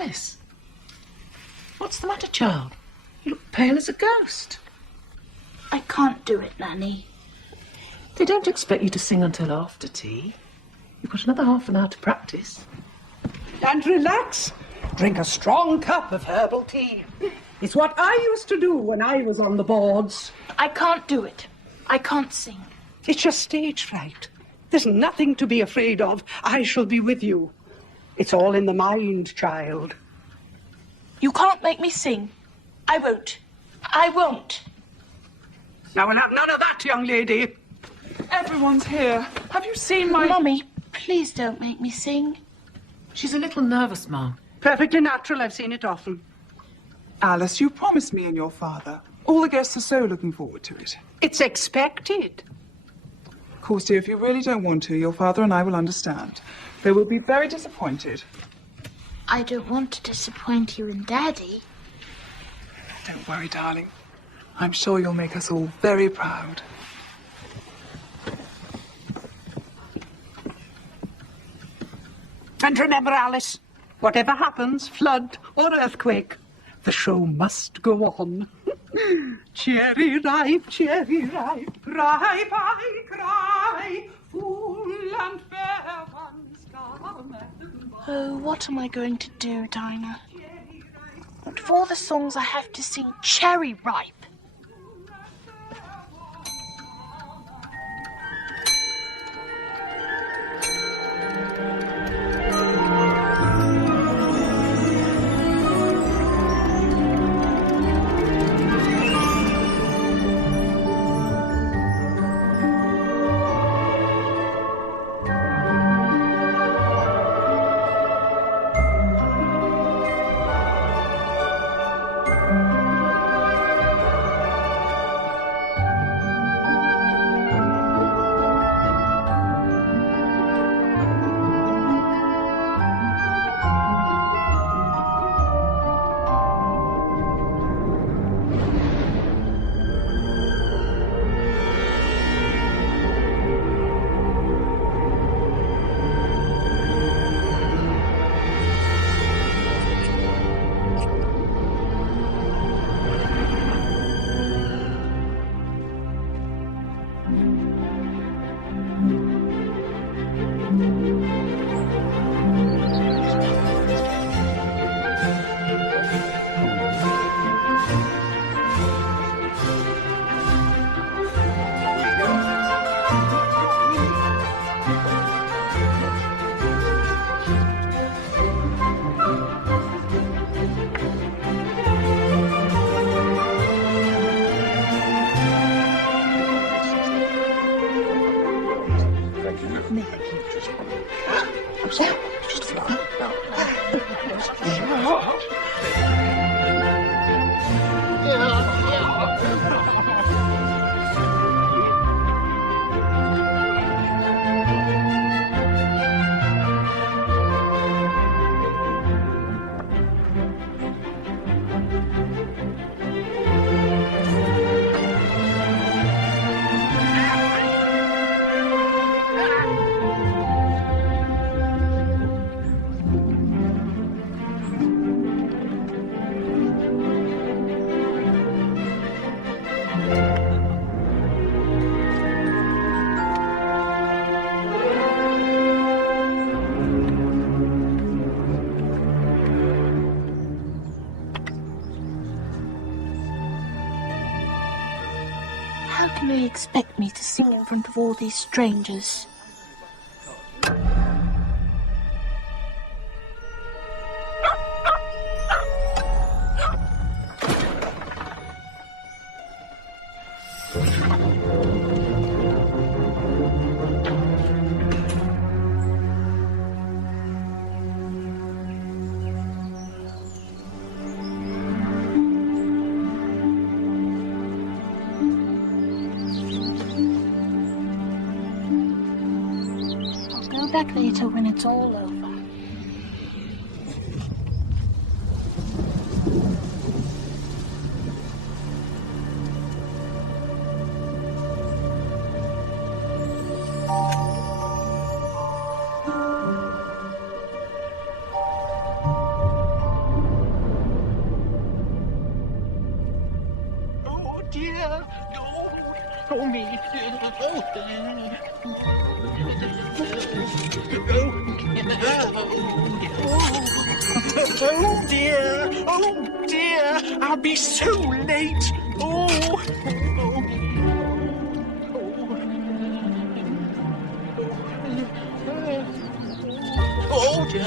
Alice, what's the matter, child? You look pale as a ghost. I can't do it, Nanny. They don't expect you to sing until after tea. You've got another half an hour to practice. And relax. Drink a strong cup of herbal tea. It's what I used to do when I was on the boards. I can't do it. I can't sing. It's just stage fright. There's nothing to be afraid of. I shall be with you. It's all in the mind, child. You can't make me sing. I won't. I won't. Now, we'll have none of that, young lady. Everyone's here. Have you seen my... Mummy, please don't make me sing. She's a little nervous, Mum. Perfectly natural. I've seen it often. Alice, you promised me and your father. All the guests are so looking forward to it. It's expected. Of course, dear, if you really don't want to, your father and I will understand. They will be very disappointed. I don't want to disappoint you and Daddy. Don't worry, darling. I'm sure you'll make us all very proud. And remember, Alice, whatever happens, flood or earthquake, the show must go on. Cherry ripe, ripe I cry, full and fair once come. Oh, what am I going to do, Dinah? What of all the songs I have to sing cherry ripe? How can they expect me to sing in front of all these strangers? Back later when it's all over. Oh, me. Oh, dear. Oh, dear. I'll be so late. Oh. Oh, dear.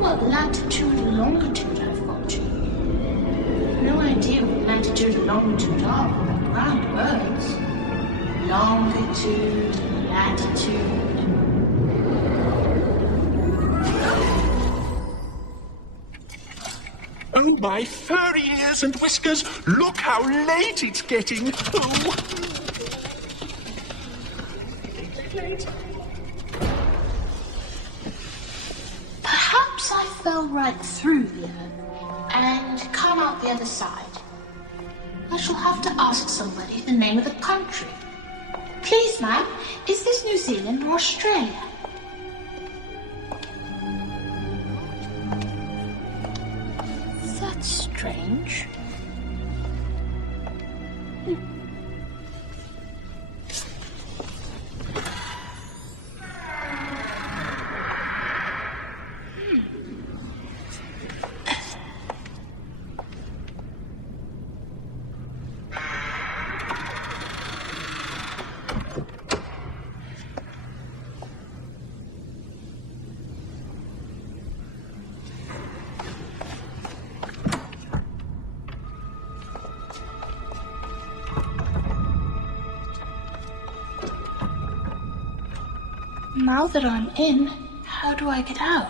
What latitude and longitude I've got to. No idea what latitude and longitude are, but round words. Longitude and latitude. Oh, my furry ears and whiskers. Look how late it's getting. Oh. Perhaps I fell right through there and come out the other side. I shall have to ask somebody the name of the country. Please, ma'am, is this New Zealand or Australia? That's strange. Now that I'm in, how do I get out?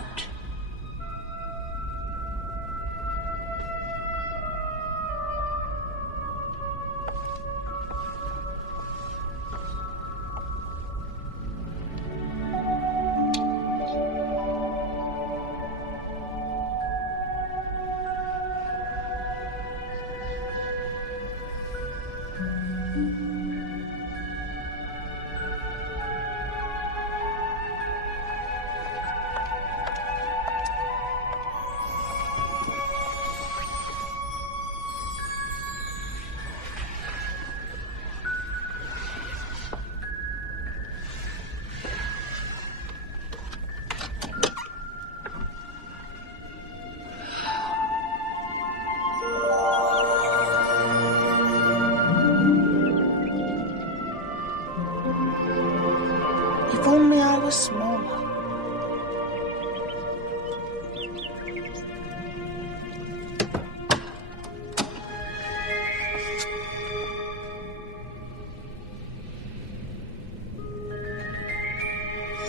If only I was smaller.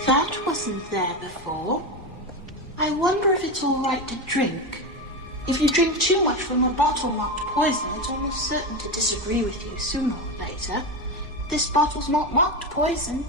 That wasn't there before. I wonder if it's all right to drink. If you drink too much from a bottle marked poison, it's almost certain to disagree with you sooner or later. This bottle's not marked poison.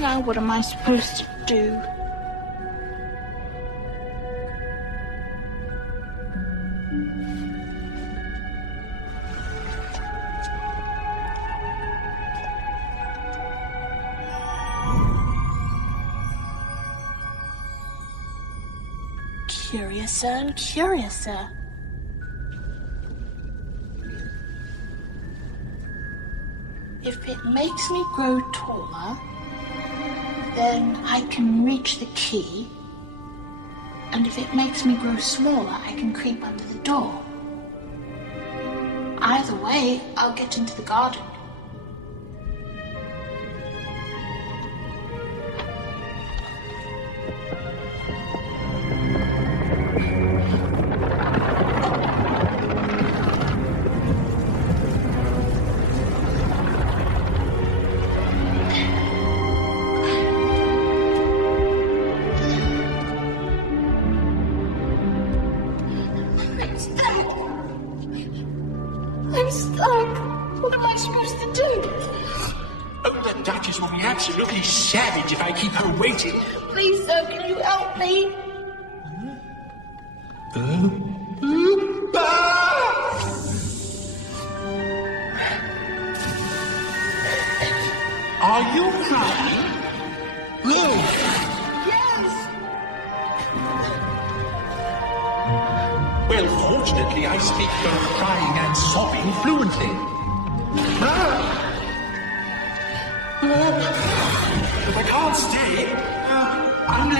No, Now what am I supposed to do? Curiouser and curiouser. If it makes me grow taller, then I can reach the key. And if it makes me grow smaller, I can creep under the door. Either way, I'll get into the garden. I'm stuck. What am I supposed to do? Oh, the Duchess will be absolutely savage if I keep her waiting. Please, sir, can you help me? Are you crying? Yes. Well, fortunately, I speak both crying and sobbing fluently. If I can't stay, I'm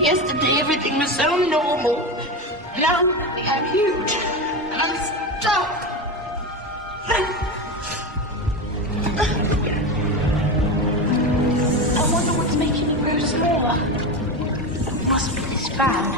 Yesterday, everything was so normal. Now, I'm huge. And I'm stuck. I wonder what's making me grow smaller. It must be this fan.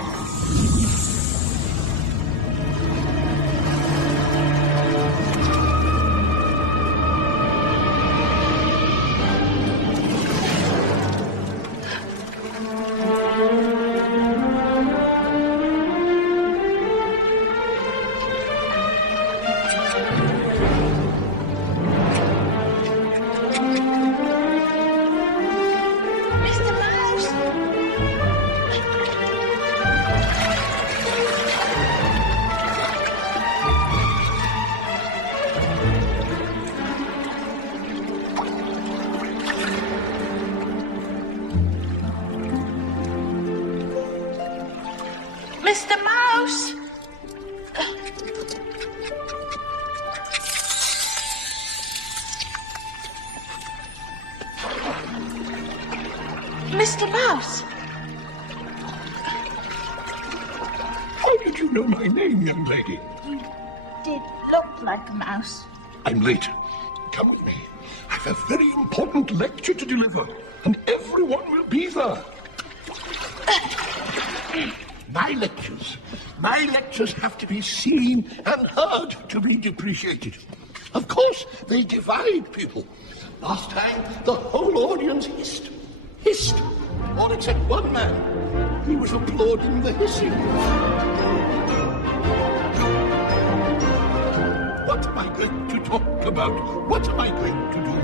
Mr. Mouse! Mr. Mouse! Mr. Mouse! How did you know my name, young lady? You did look like a mouse. I'm late. Come with me. I have a very important lecture to deliver, and everyone will be there. My lectures have to be seen and heard to be appreciated. Of course, they divide people. Last time, the whole audience hissed. All except one man. He was applauding the hissing. What am I going to talk about? What am I going to do?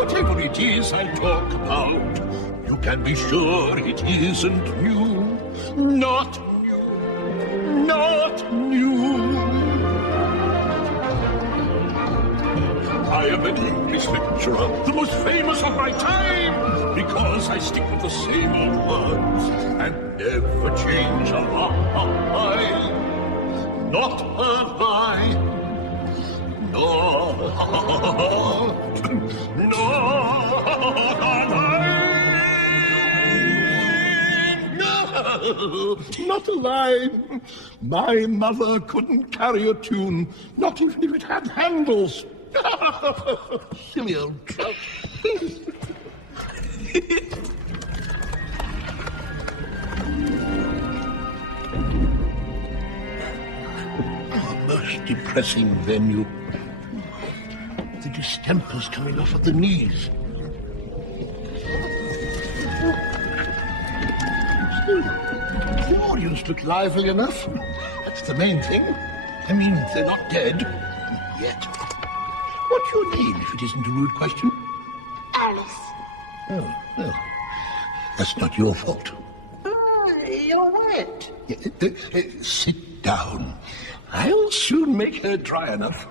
Whatever it is I talk about, you can be sure it isn't new. Not new. Not new. I am an English lecturer, the most famous of my time, because I stick with the same old words and never change a line. Not a line. Not a line. No, not a line. My mother couldn't carry a tune, not even if it had handles. Silly old trout. Most depressing venue. The distemper's coming off at the knees. The audience look lively enough. That's the main thing. I mean, they're not dead. Yet. What's your name, if it isn't a rude question? Alice. Oh, well. That's not your fault. You're wet. Sit down. I'll soon make her dry enough.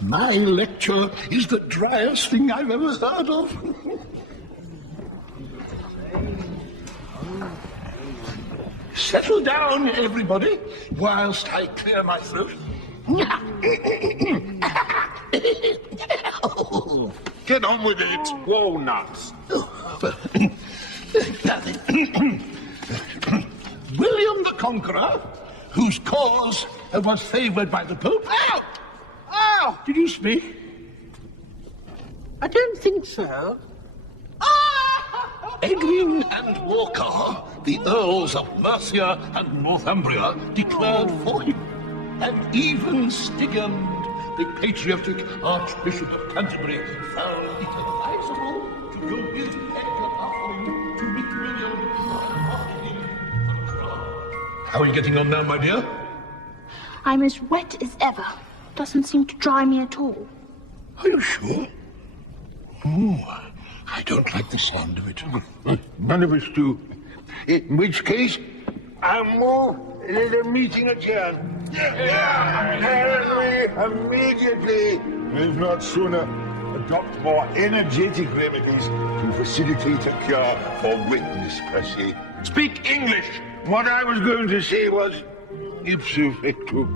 My lecture is the driest thing I've ever heard of. Settle down, everybody, whilst I clear my throat. Oh. Get on with it, walnuts. William the Conqueror, whose cause was favoured by the Pope. Ow! Ow! Did you speak? I don't think so. Edwin and Morcar, the Earls of Mercia and Northumbria, declared for him, and even Stigand, the patriotic Archbishop of Canterbury, found it advisable to go his head offering to meet William after him. How are you getting on now, my dear? I'm as wet as ever. Doesn't seem to dry me at all. Are you sure? Oh, I don't like the sound of it. None of us do. In which case, I'll move the meeting adjourned. Immediately, if not sooner, adopt more energetic remedies to facilitate a cure for wetness, per se. Speak English. What I was going to say was, ipso facto,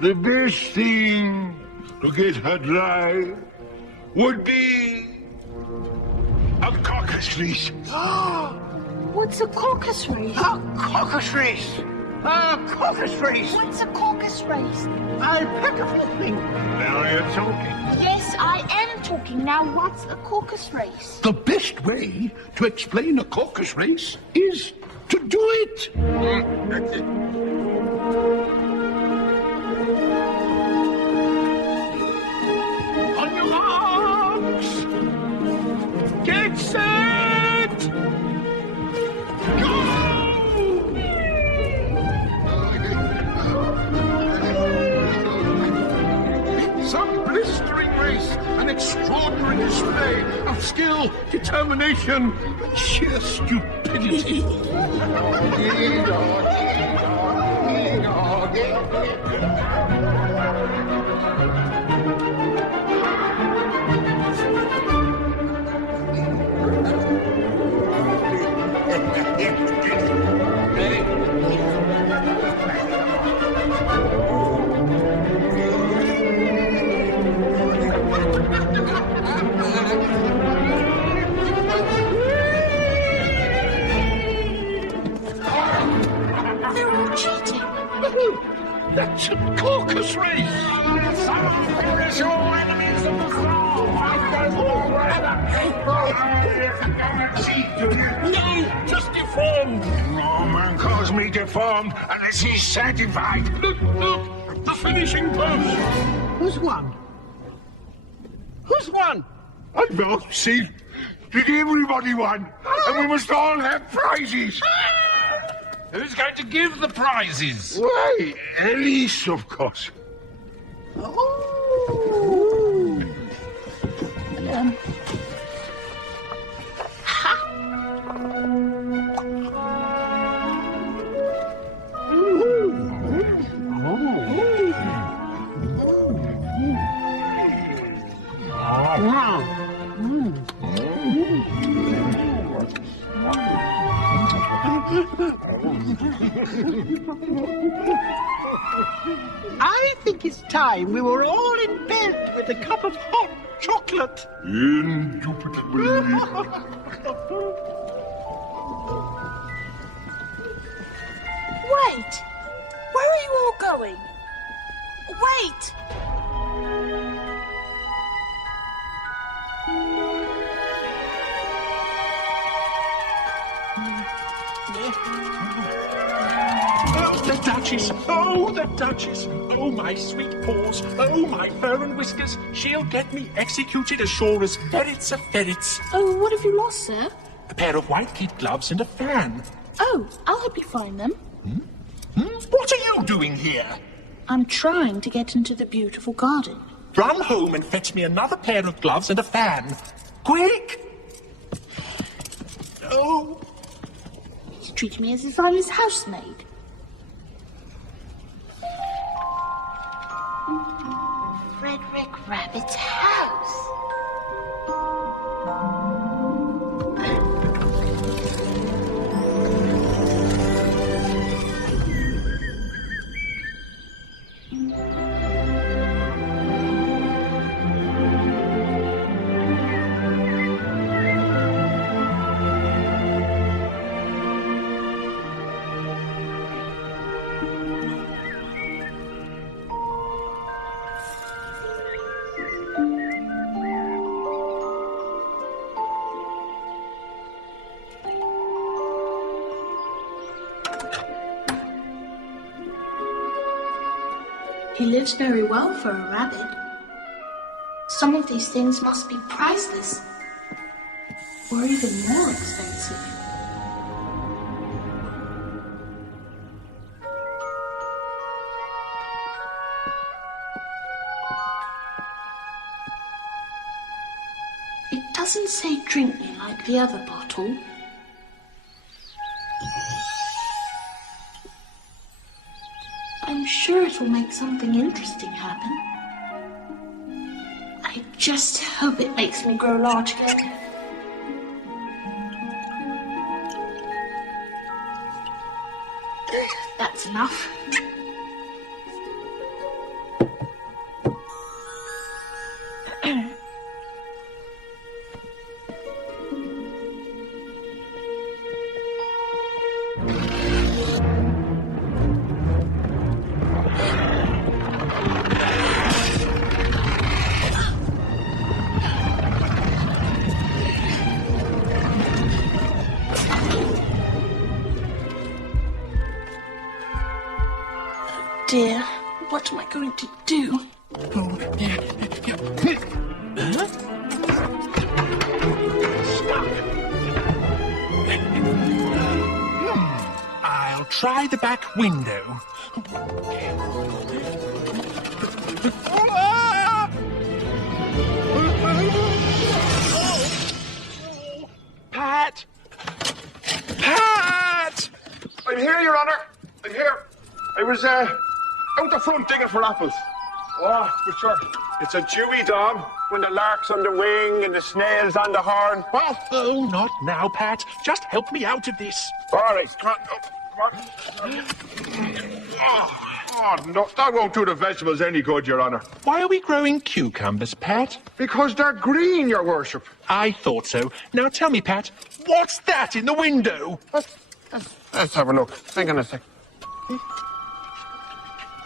the best thing to get her dry would be a caucus race. What's a caucus race? A caucus race. A caucus race. What's a caucus race? A pitiful thing. Now you're talking. Yes, I am talking. Now, what's a caucus race? The best way to explain a caucus race is to do it. That's it. On your marks. Get set. Go! Some blistering race, an extraordinary display of skill, determination, and sheer stupidity. They're all cheating. That's a caucus race. Finish all enemies of the throne. No, just deformed. No man calls me deformed unless he's certified. Look, the finishing post. Who's won? Who's won? I don't see. Did everybody won? And we must all have prizes. Who's going to give the prizes? Why, Alice, of course. I think it's time we were all in bed with a cup of hot chocolate. Indubitably. Wait! Where are you all going? Wait! The Duchess! Oh, the Duchess! Oh, my sweet paws! Oh, my fur and whiskers! She'll get me executed as sure as ferrets are ferrets. Oh, what have you lost, sir? A pair of white kid gloves and a fan. Oh, I'll help you find them. What are you doing here? I'm trying to get into the beautiful garden. Run home and fetch me another pair of gloves and a fan. Quick! Oh. He's treating me as if I'm his housemaid. Frederick Rabbit's house. He lives very well for a rabbit. Some of these things must be priceless, or even more expensive. It doesn't say drink me like the other bottle. I'm sure it'll make something interesting happen. I just hope it makes me grow large again. That's enough. Dear, what am I going to do? I'll try the back window. Pat! Pat! I'm here, Your Honour. I'm here. I was out the front digging for apples. Oh, but sure, it's a dewy dawn when the lark's on the wing and the snail's on the horn. Well, Oh, not now, Pat. Just help me out of this. all right, come on. Come on. Oh, no, that won't do the vegetables any good, Your Honour. Why are we growing cucumbers, Pat? Because they're green, Your Worship. I thought so. Now tell me, Pat, what's that in the window? Let's have a look. Hang on a sec.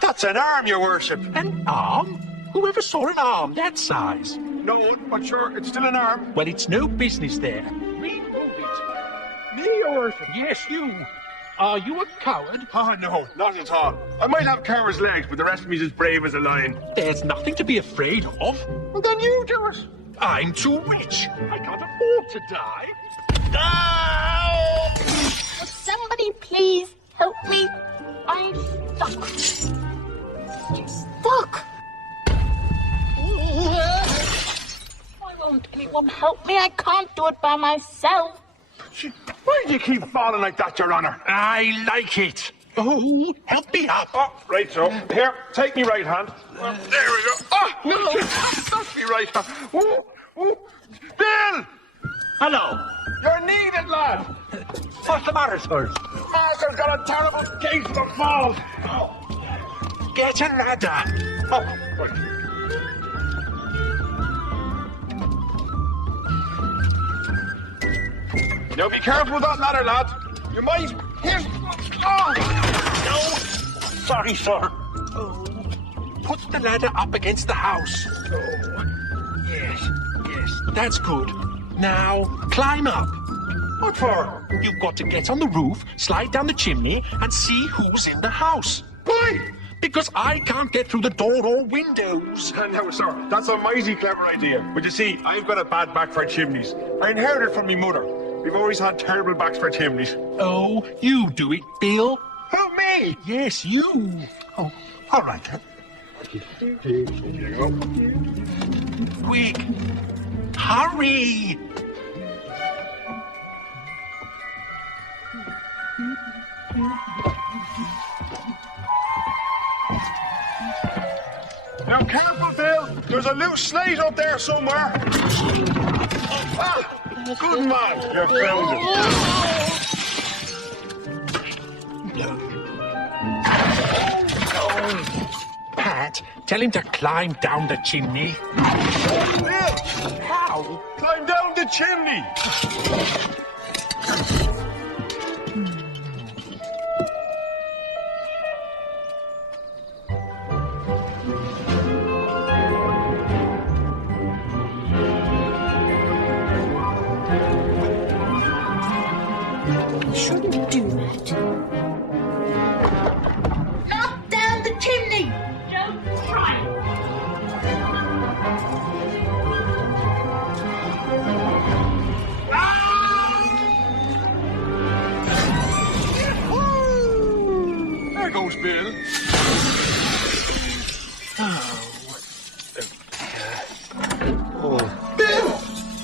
That's an arm, Your Worship. An arm? Whoever saw an arm that size? No, but sure, it's still an arm. Well, it's no business there. Remove it. Me, Your Worship? Yes, you. Are you a coward? Oh, no, not at all. I might have coward's legs, but the rest of me's as brave as a lion. There's nothing to be afraid of. Well, then you do it. I'm too rich. I can't afford to die. Would somebody please help me? I'm stuck. I'm stuck. Why won't anyone help me? I can't do it by myself. Why do you keep falling like that, Your Honour? I like it. Oh, help me up. Oh, right so. Here, take me right hand. There we go. Oh, no. That's me right hand. Oh, oh. Bill! Hello. You're needed, lad. What's the matter, sir? Martha's got a terrible case of the fall. Get a ladder. Oh, right. Now be careful with that ladder, lad. You might hit. Oh! No. Sorry, sir. Oh. Put the ladder up against the house. Oh. Yes, that's good. Now, climb up. What for? You've got to get on the roof, slide down the chimney, and see who's in the house. Why? Because I can't get through the door or windows. No, sir, that's a mighty clever idea. But you see, I've got a bad back for chimneys. I inherited from my mother. We've always had terrible backs for chimneys. Oh, you do it, Bill. Who, me? Yes, you. Oh, all right then. Quick, hurry. Now, careful, Bill. There's a loose slate up there somewhere. Ah, good man. You found it. Pat, tell him to climb down the chimney. Bill, How? climb down the chimney. You shouldn't do that. Not down the chimney! Don't try it. There goes Bill. Bill!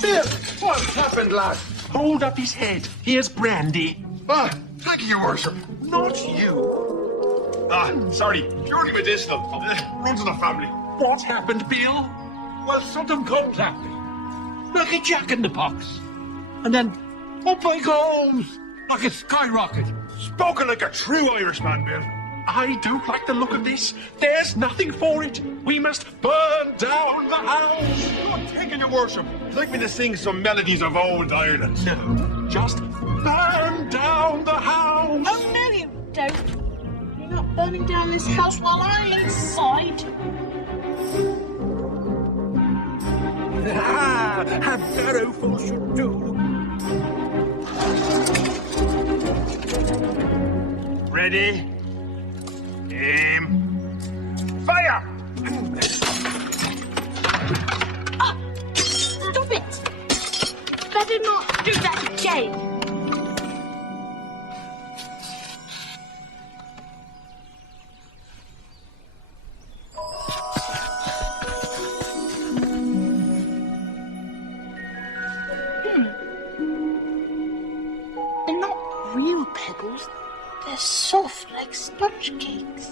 Bill! What's happened, lad? Hold up his head. Here's brandy. Ah, thank you, Your Worship. Not you. Ah, sorry, purely medicinal. Runs in the family. What happened, Bill? Well, something comes at me. Like a jack in the box. And then up I goes, like a skyrocket. Spoken like a true Irishman, Bill. I don't like the look of this. There's nothing for it. We must burn down the house. Not taking Your Worship. You'd like me to sing some melodies of old Ireland. No, just burn down the house. Oh, no, you don't. You're not burning down this house while I'm inside. Ah, a barrowful should do. Ready? Aim. Fire! Stop it! Better not do that again. They're not real pebbles. They're soft like sponge cakes.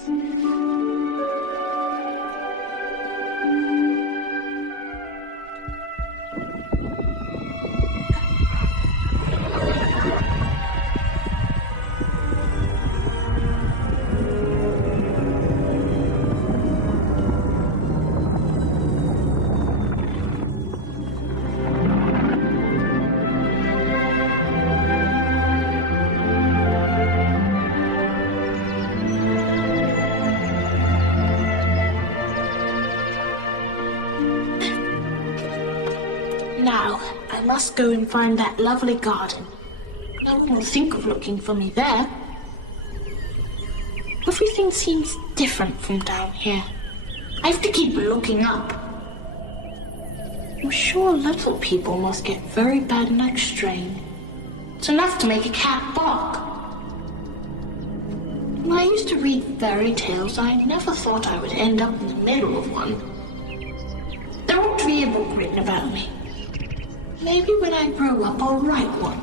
Now, I must go and find that lovely garden. No one will think of looking for me there. Everything seems different from down here. I have to keep looking up. I'm sure little people must get very bad neck strain. It's enough to make a cat bark. When I used to read fairy tales, I never thought I would end up in the middle of one. There ought to be a book written about me. Maybe when I grow up, I'll write one.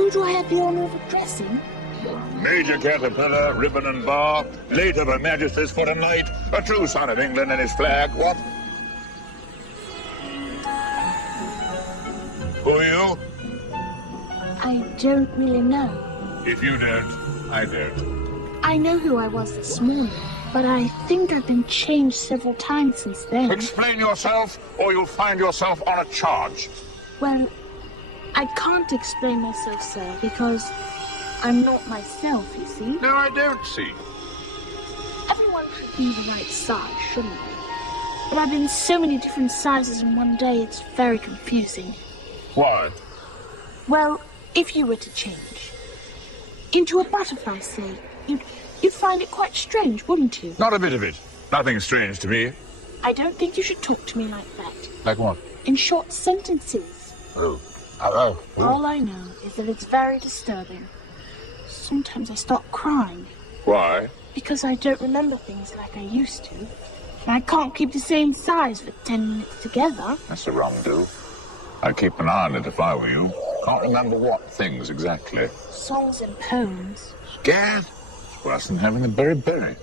Who do I have the honour of addressing? Major Caterpillar, Ribbon and Bar, late of Her Majesty's Foot and Knight, a true son of England and his flag, what? Who are you? I don't really know. If you don't, I don't. I know who I was this morning, but I think I've been changed several times since then. Explain yourself, or you'll find yourself on a charge. Well, I can't explain myself, sir, because I'm not myself, you see. No, I don't see. Everyone should be the right size, shouldn't they? But I've been so many different sizes in one day, it's very confusing. Why? Well, if you were to change into a butterfly, say, you'd find it quite strange, wouldn't you? Not a bit of it. Nothing strange to me. I don't think you should talk to me like that. Like what? In short sentences. Oh. All I know is that it's very disturbing. Sometimes I start crying. Why? Because I don't remember things like I used to. And I can't keep the same size for 10 minutes together. That's a wrong do. I'd keep an eye on it if I were you. Can't remember what things exactly. Songs and poems. Gad, it's worse than having a beriberi.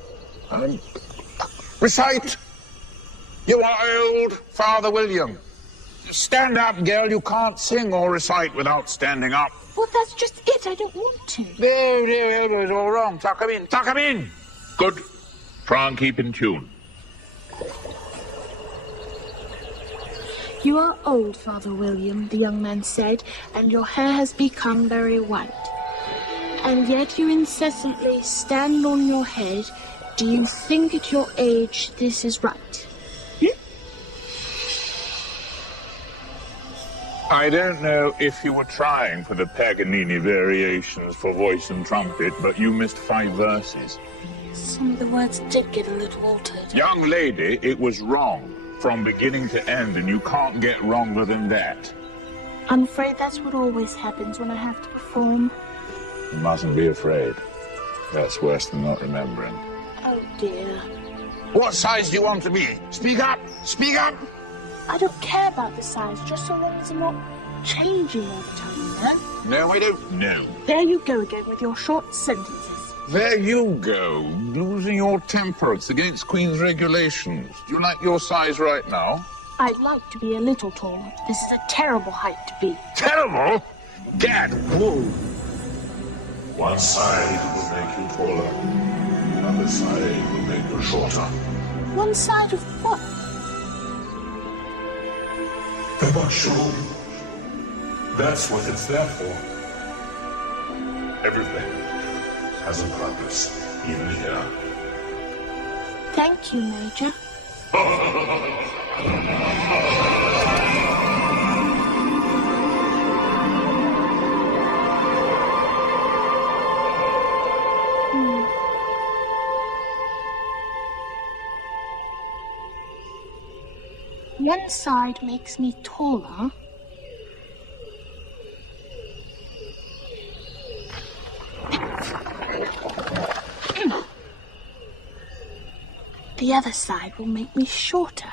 Recite. You are old, Father William. Stand up, girl. You can't sing or recite without standing up. Well, that's just it. I don't want to. There, elbows all wrong. Tuck 'em in, tuck 'em in. Good. Try and keep in tune. You are old, Father William, the young man said, and your hair has become very white. And yet you incessantly stand on your head. Do you think at your age this is right? I don't know if you were trying for the Paganini variations for voice and trumpet, but you missed 5 verses. Some of the words did get a little altered. Young lady, it was wrong from beginning to end, and you can't get wronger than that. I'm afraid that's what always happens when I have to perform. You mustn't be afraid. That's worse than not remembering. Oh, dear. What size do you want to be? Speak up! Speak up! I don't care about the size, just so long as I'm not changing all the time, you know? No, I don't know. There you go again with your short sentences. There you go, losing your temper. It's against Queen's regulations. Do you like your size right now? I'd like to be a little taller. This is a terrible height to be. Terrible? Gad, whoa. One side will make you taller, the other side will make you shorter. One side of what? The mushroom. That's what it's there for. Everything has a purpose, even here. Thank you, Major. One side makes me taller. The other side will make me shorter.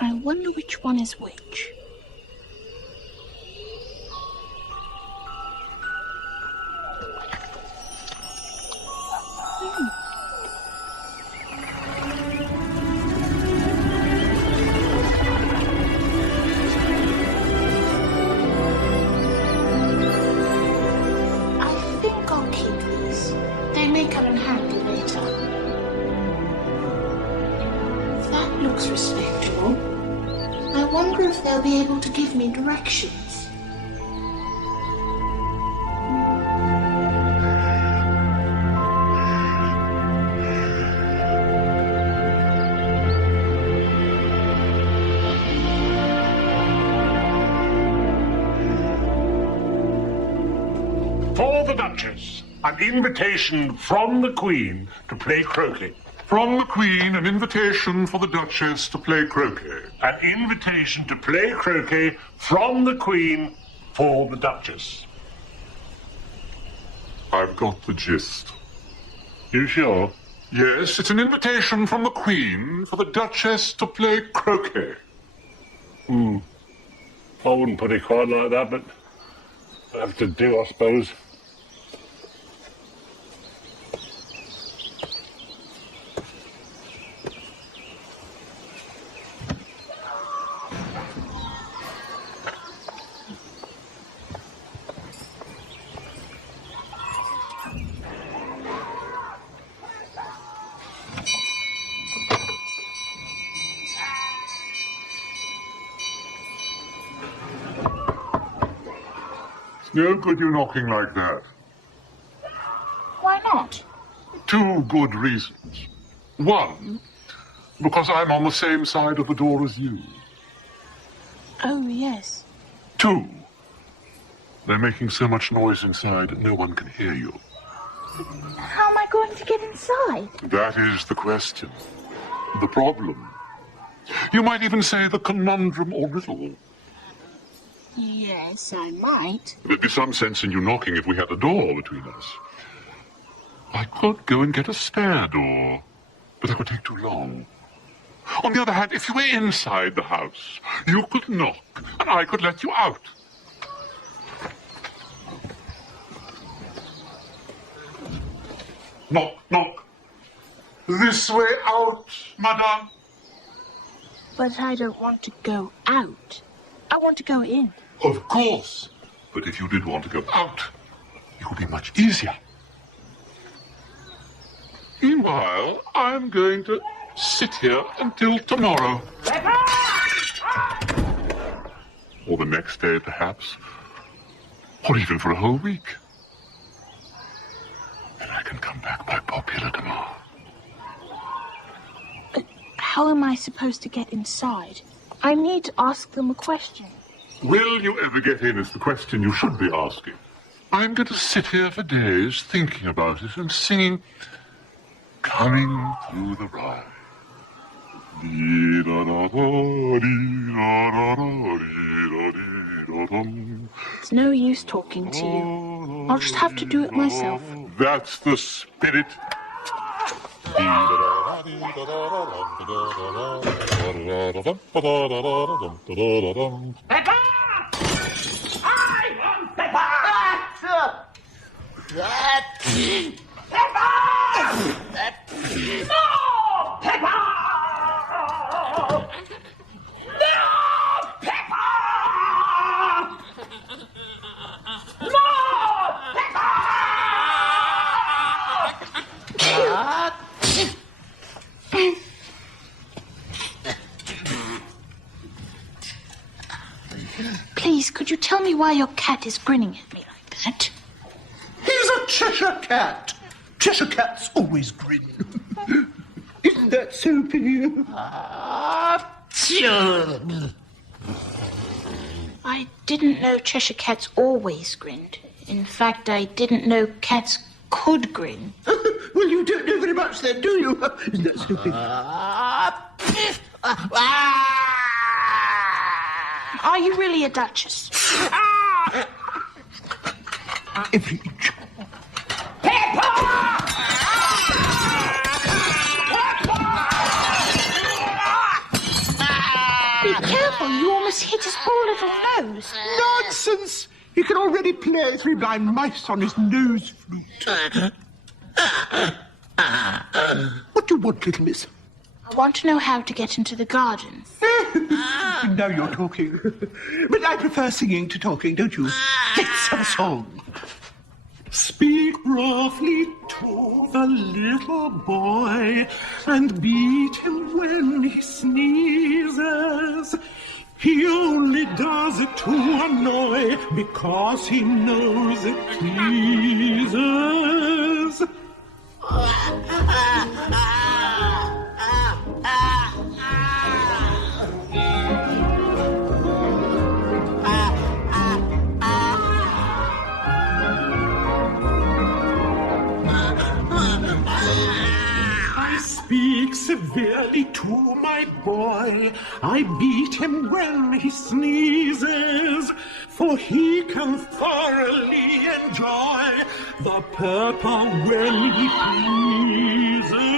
I wonder which one is which. They'll be able to give me directions. For the Duchess, an invitation from the Queen to play croquet. From the Queen, an invitation for the Duchess to play croquet. An invitation to play croquet from the Queen for the Duchess. I've got the gist. You sure? Yes, it's an invitation from the Queen for the Duchess to play croquet. I wouldn't put it quite like that, but I have to do, I suppose. It's no good you knocking like that. Why not? 2 good reasons. 1, because I'm on the same side of the door as you. Oh, yes. 2, they're making so much noise inside, no one can hear you. How am I going to get inside? That is the question. The problem. You might even say the conundrum or riddle. Yes, I might. There'd be some sense in you knocking if we had a door between us. I could go and get a spare door, but that would take too long. On the other hand, if you were inside the house, you could knock, and I could let you out. Knock, knock. This way out, madame. But I don't want to go out. I want to go in. Of course. But if you did want to go out, it would be much easier. Meanwhile, I'm going to sit here until tomorrow. Or the next day, perhaps. Or even for a whole week. Then I can come back by popular demand. How am I supposed to get inside? I need to ask them a question. Will you ever get in is the question you should be asking. I'm going to sit here for days thinking about it and singing Coming Through the Rye. It's no use talking to you. I'll just have to do it myself. That's the spirit. Peppa! I want Peppa! Peppa! No! Peppa! No! Peppa! No! Peppa! Please, could you tell me why your cat is grinning at me like that? He's a Cheshire cat. Cheshire cats always grin. Isn't that so, Piggy? I didn't know Cheshire cats always grinned. In fact, I didn't know cats could grin. Well, you don't know very much then, do you? Isn't that so, Piggy? Are you really a duchess? Every inch. Be careful, you almost hit his poor little nose. Nonsense! He can already play 3 blind mice on his nose flute. What do you want, little miss? I want to know how to get into the garden. Now you're talking. But I prefer singing to talking, don't you? Let's have a song. Speak roughly to the little boy and beat him when he sneezes. He only does it to annoy because he knows it pleases. I speak severely to my boy. I beat him when he sneezes, for he can thoroughly enjoy the purple when he pleases.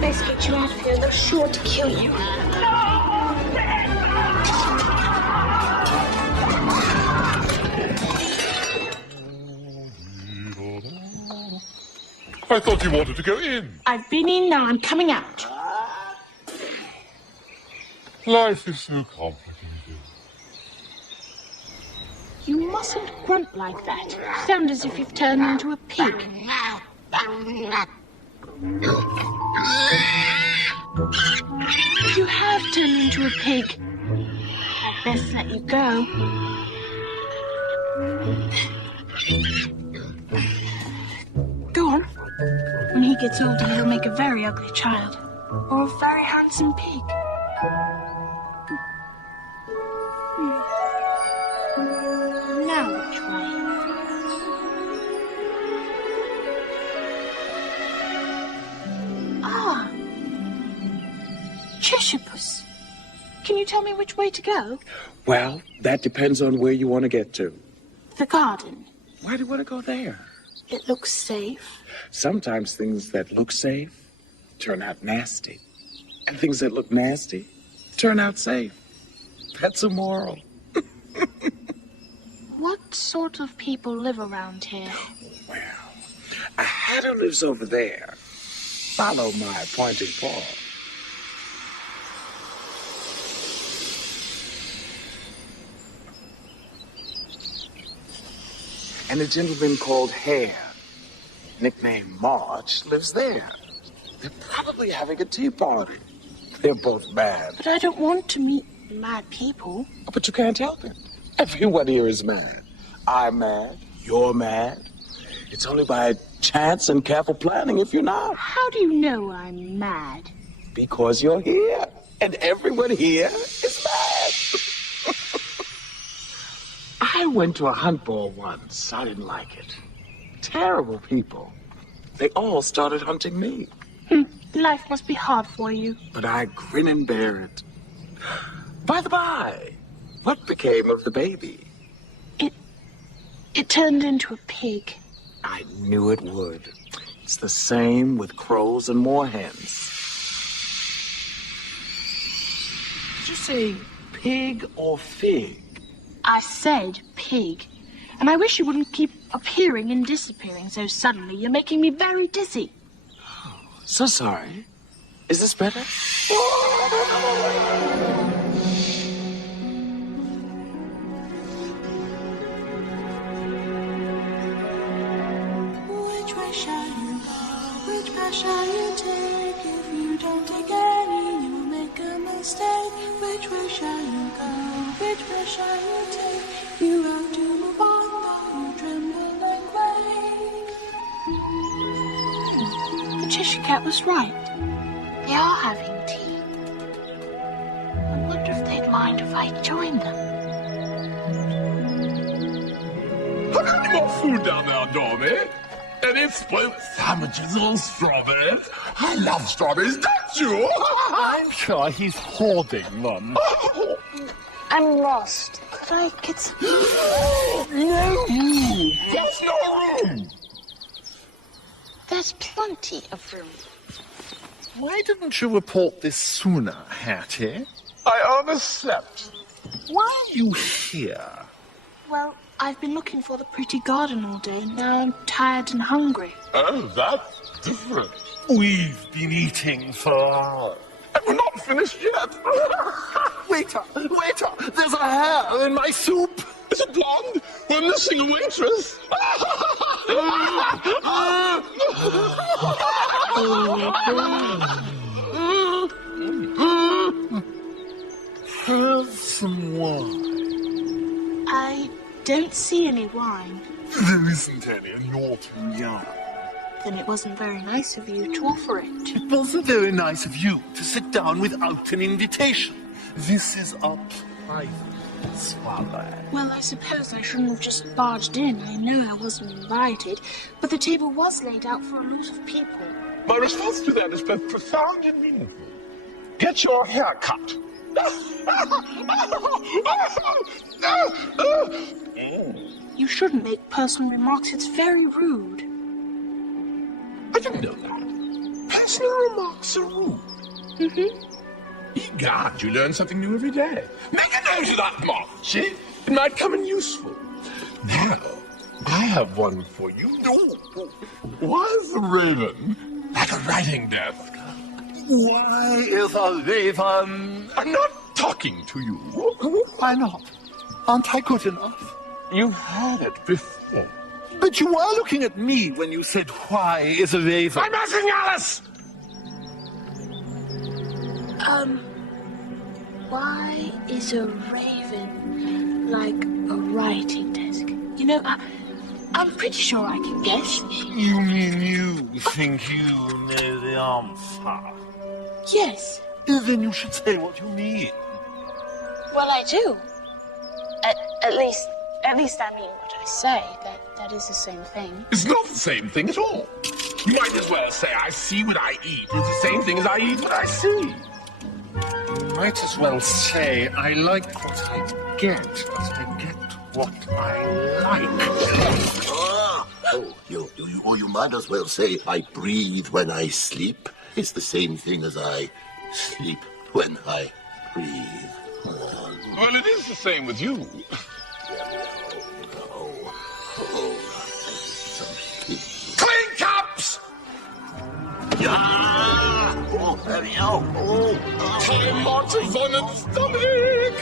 Best get you out of here. They're sure to kill you. I thought you wanted to go in. I've been in, now I'm coming out. Life is so complicated. You mustn't grunt like that. You sound as if you've turned into a pig. You have turned into a pig. I'd best let you go. Go on. When he gets older, he'll make a very ugly child. Or a very handsome pig. Now which way? Ah! Cheshirepuss. Can you tell me which way to go? Well, that depends on where you want to get to. The garden. Why do you want to go there? It looks safe. Sometimes things that look safe turn out nasty. And things that look nasty turn out safe. That's a moral. What sort of people live around here? Well, a hatter lives over there. Follow my pointing paw. And a gentleman called Hare, nicknamed March, lives there. They're probably having a tea party. They're both mad. But I don't want to meet mad people. But you can't help it. Everyone here is mad. I'm mad. You're mad. It's only by chance and careful planning if you're not. How do you know I'm mad? Because you're here. And everyone here is mad. I went to a hunt ball once. I didn't like it. Terrible people. They all started hunting me. Life must be hard for you. But I grin and bear it. By the by, what became of the baby? It turned into a pig. I knew it would. It's the same with crows and moorhens. Did you say pig or fig? I said pig. And I wish you wouldn't keep appearing and disappearing so suddenly. You're making me very dizzy. So sorry. Is this better? Which way shall you go? Which path shall you take? If you don't take any, you'll make a mistake. Which way shall you go? Which way shall you take? You have to move on, though you tremble and quake. The Cheshire Cat was right. They are having tea. I wonder if they'd mind if I joined them. Have you any more food down there, Dormy? Any spoiled sandwiches or strawberries? I love strawberries, don't you? I'm sure he's hoarding them. I'm lost. Could I get some? No! There's no room! There's plenty of room. Why didn't you report this sooner, Hattie? I overslept. Why are you here? Well, I've been looking for the pretty garden all day. Now I'm tired and hungry. Oh, that's different. We've been eating for hours. And we're not finished yet. Waiter! There's a hair in my soup! Is it blonde? We're missing a waitress. Have some wine. I don't see any wine. There isn't any, and you're too young. Then it wasn't very nice of you to offer it. It wasn't very nice of you to sit down without an invitation. This is a private swallow. Well, I suppose I shouldn't have just barged in. I know I wasn't invited, but the table was laid out for a lot of people. My response to that is both profound and meaningful. Get your hair cut. You shouldn't make personal remarks. It's very rude. I didn't know that. Personal remarks are rude. Mm-hmm. Egad, you learn something new every day. Make a note of that, Marchie. It might come in useful. Now, I have one for you. Why is the raven at a writing desk? Why is a raven? I'm not talking to you. Why not? Aren't I good enough? You've heard it before. But you were looking at me when you said, why is a raven? I'm asking Alice! Why is a raven like a writing desk? You know, I'm pretty sure I can guess. You mean you think you know the answer? Yes. Then you should say what you mean. Well, I do. At least I mean what I say. That is the same thing. It's not the same thing at all. You might as well say I see what I eat. It's the same thing as I eat what I see. You might as well say I like what I get, but I get what I like. You might as well say I breathe when I sleep. It's the same thing as I sleep when I breathe. Well, it is the same with you. Clean cups! Yeah! Oh, there we go. Time marches on its stomach!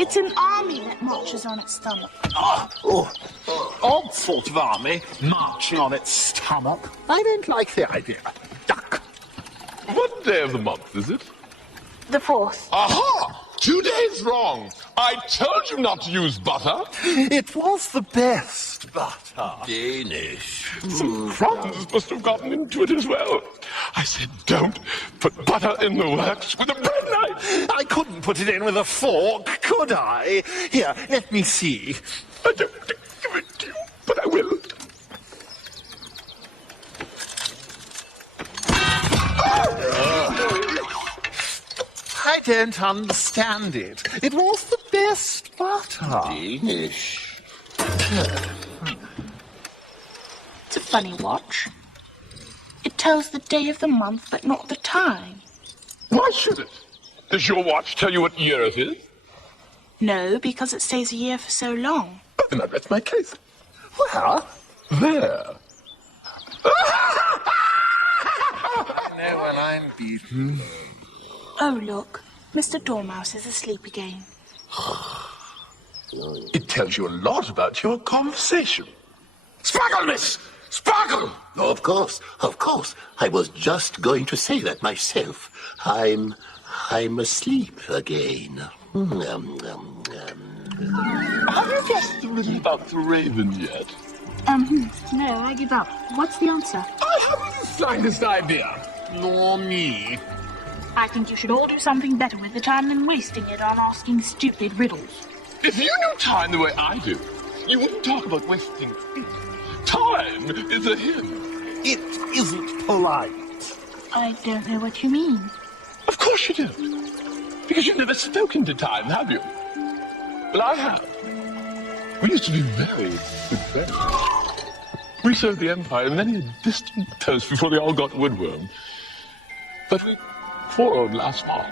It's an army that marches on its stomach. Odd sort of army, marching on its stomach. I don't like the idea. Duck. What day of the month is it? The 4th. Aha! 2 days wrong. I told you not to use butter. It was the best butter. Danish. Some crumbs must have gotten into it as well. I said don't put butter in the works with a bread knife. I couldn't put it in with a fork, could I? Here, let me see. I don't give it to you, but I will. I don't understand it. It was the best butter. Danish. It's a funny watch. It tells the day of the month, but not the time. Why should it? Does your watch tell you what year it is? No, because it stays a year for so long. Then that rests my case. Where? There. I know when I'm beaten. Oh, look. Mr. Dormouse is asleep again. It tells you a lot about your conversation. Sparkle, miss! Sparkle! Oh, of course. I was just going to say that myself. I'm asleep again. Have you guessed the riddle about the raven yet? No, I give up. What's the answer? I haven't the slightest idea. Nor me. I think you should all do something better with the time than wasting it on asking stupid riddles. If you knew time the way I do, you wouldn't talk about wasting feet. Time is a hymn. It isn't polite. I don't know what you mean. Of course you don't. Because you've never spoken to time, have you? Well, I have. We used to be very good friends. We served the Empire in many a distant post before they all got woodworm. But we quarreled last March.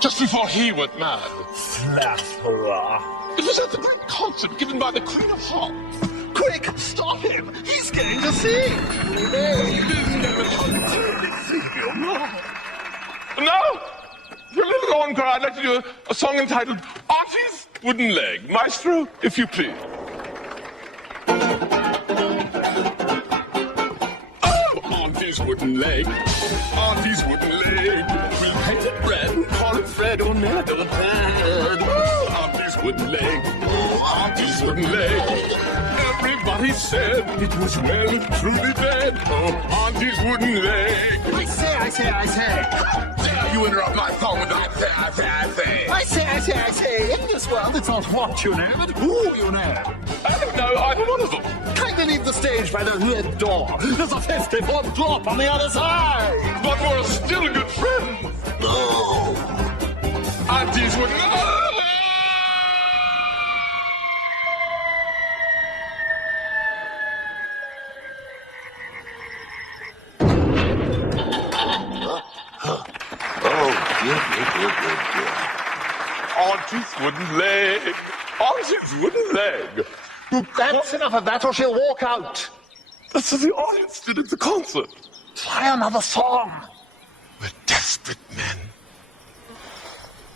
Just before he went mad. Flatterer. It was at the great concert given by the Queen of Hearts. Quick, stop him! He's going to sing! Now, for a little encore, I'd like to do a song entitled Archie's Wooden Leg. Maestro, if you please. Auntie's wooden leg. Auntie's wooden leg. We'll paint it red and call it Fred O'Neill. Auntie's wooden leg. Auntie's wooden leg. Everybody said it was well and truly dead. Oh, Auntie's wooden leg. I say. You interrupt my song with I say. In this world, it's not what you know, but who you know. I don't know either one of them. Kindly leave the stage by the red door. There's a 50-foot drop on the other side. But we're still good friends. No. Auntie's wooden leg. Auntie's wooden leg. Auntie's wooden leg. That's enough of that, or she'll walk out. That's what the audience did at the concert. Try another song. We're desperate men.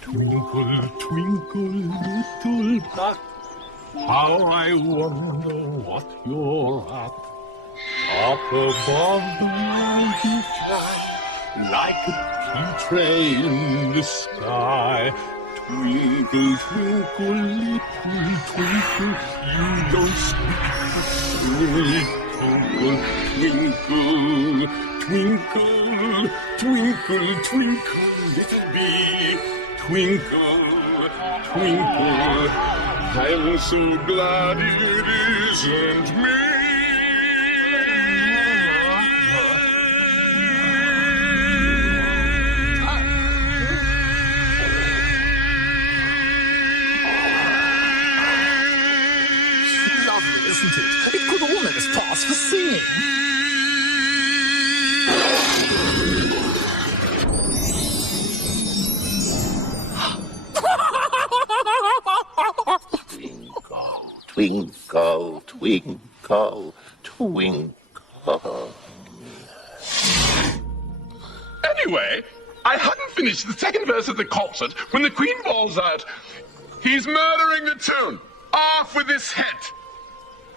Twinkle, twinkle, little duck, how I wonder what you're at. Up above the mountain sky, like a tea tray in the sky. Twinkle, twinkle, little twinkle, you don't speak the truth. Twinkle, twinkle, twinkle, twinkle, little bee. Twinkle, twinkle, I'm so glad it isn't me. Isn't it? It could almost pass for singing. Twinkle, twinkle, twinkle. Anyway, I hadn't finished the second verse of the concert when the Queen bawls out, "He's murdering the tune! Off with his head!"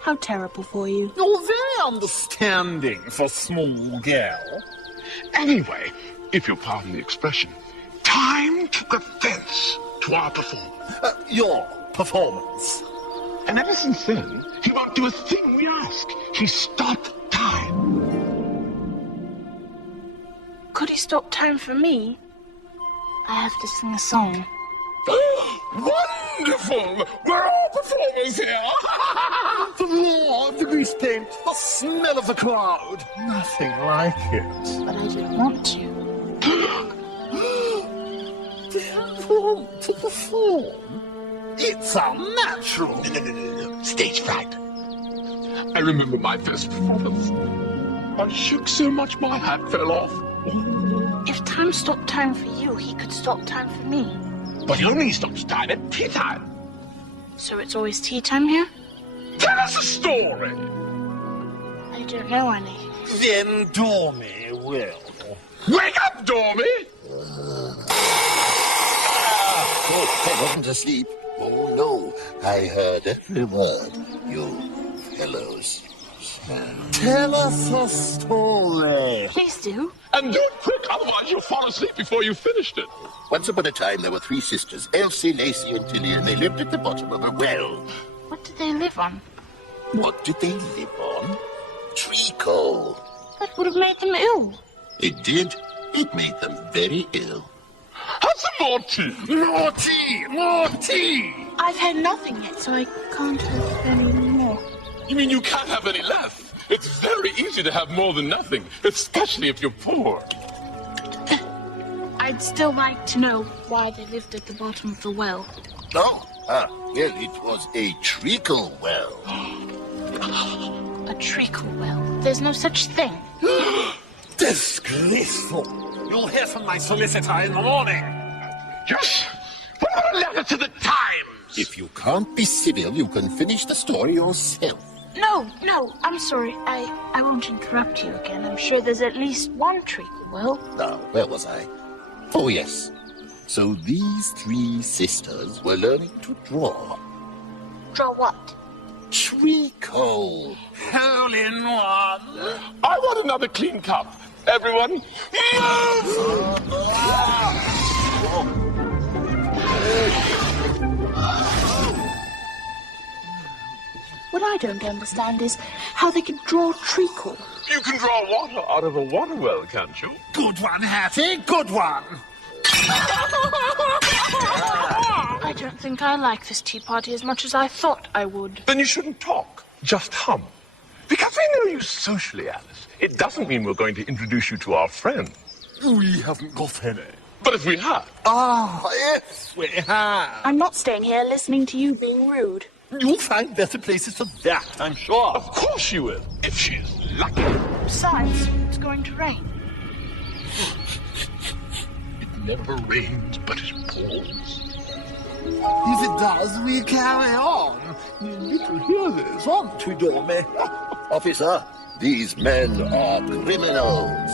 How terrible for you. You're very understanding for a small girl. Anyway, if you'll pardon the expression, time took offense to our performance. Your performance. And ever since then, he won't do a thing we ask. He stopped time. Could he stop time for me? I have to sing a song. Wonderful! We're all performers here! The roar of the grease paint, the smell of the crowd. Nothing like it. But I didn't want to. To perform? It's unnatural. No. Stage fright. I remember my first performance. I shook so much my hat fell off. If time stopped time for you, he could stop time for me. But he only stops time at tea time. So it's always tea time here? Tell us a story. I don't know any. Then Dormy will. Wake up, Dormy! I wasn't asleep. Oh, no. I heard every word. You fellows. Tell us a story. Please do. And do it quick, otherwise you'll fall asleep before you've finished it. Once upon a time, there were three sisters, Elsie, Lacey, and Tilly, and they lived at the bottom of a well. What did they live on? What did they live on? Treacle. That would have made them ill. It did. It made them very ill. Have some more tea. More tea! More tea! I've had nothing yet, so I can't have any more. You mean you can't have any left? It's very easy to have more than nothing, especially if you're poor. I'd still like to know why they lived at the bottom of the well. Oh, well, it was a treacle well. A treacle well? There's no such thing. Disgraceful. You'll hear from my solicitor in the morning. Yes, put a letter to the Times. If you can't be civil, you can finish the story yourself. No, I'm sorry. I won't interrupt you again. I'm sure there's at least one treacle well. Now, where was I? Oh, yes. So these three sisters were learning to draw. Draw what? Treacle. Hole in one. I want another clean cup. Everyone, move! What I don't understand is how they can draw treacle. You can draw water out of a water well, can't you? Good one, Hattie. Good one. I don't think I like this tea party as much as I thought I would. Then you shouldn't talk. Just hum. Because we know you socially, Alice. It doesn't mean we're going to introduce you to our friends. We haven't got any. But if we had... Ah, yes, we have. I'm not staying here listening to you being rude. You'll find better places for that, I'm sure. Of course you will, if she's lucky. Besides, it's going to rain. It never rains, but it pours. If it does, we carry on. Little heroes, aren't we, Dormy? Officer, these men are criminals.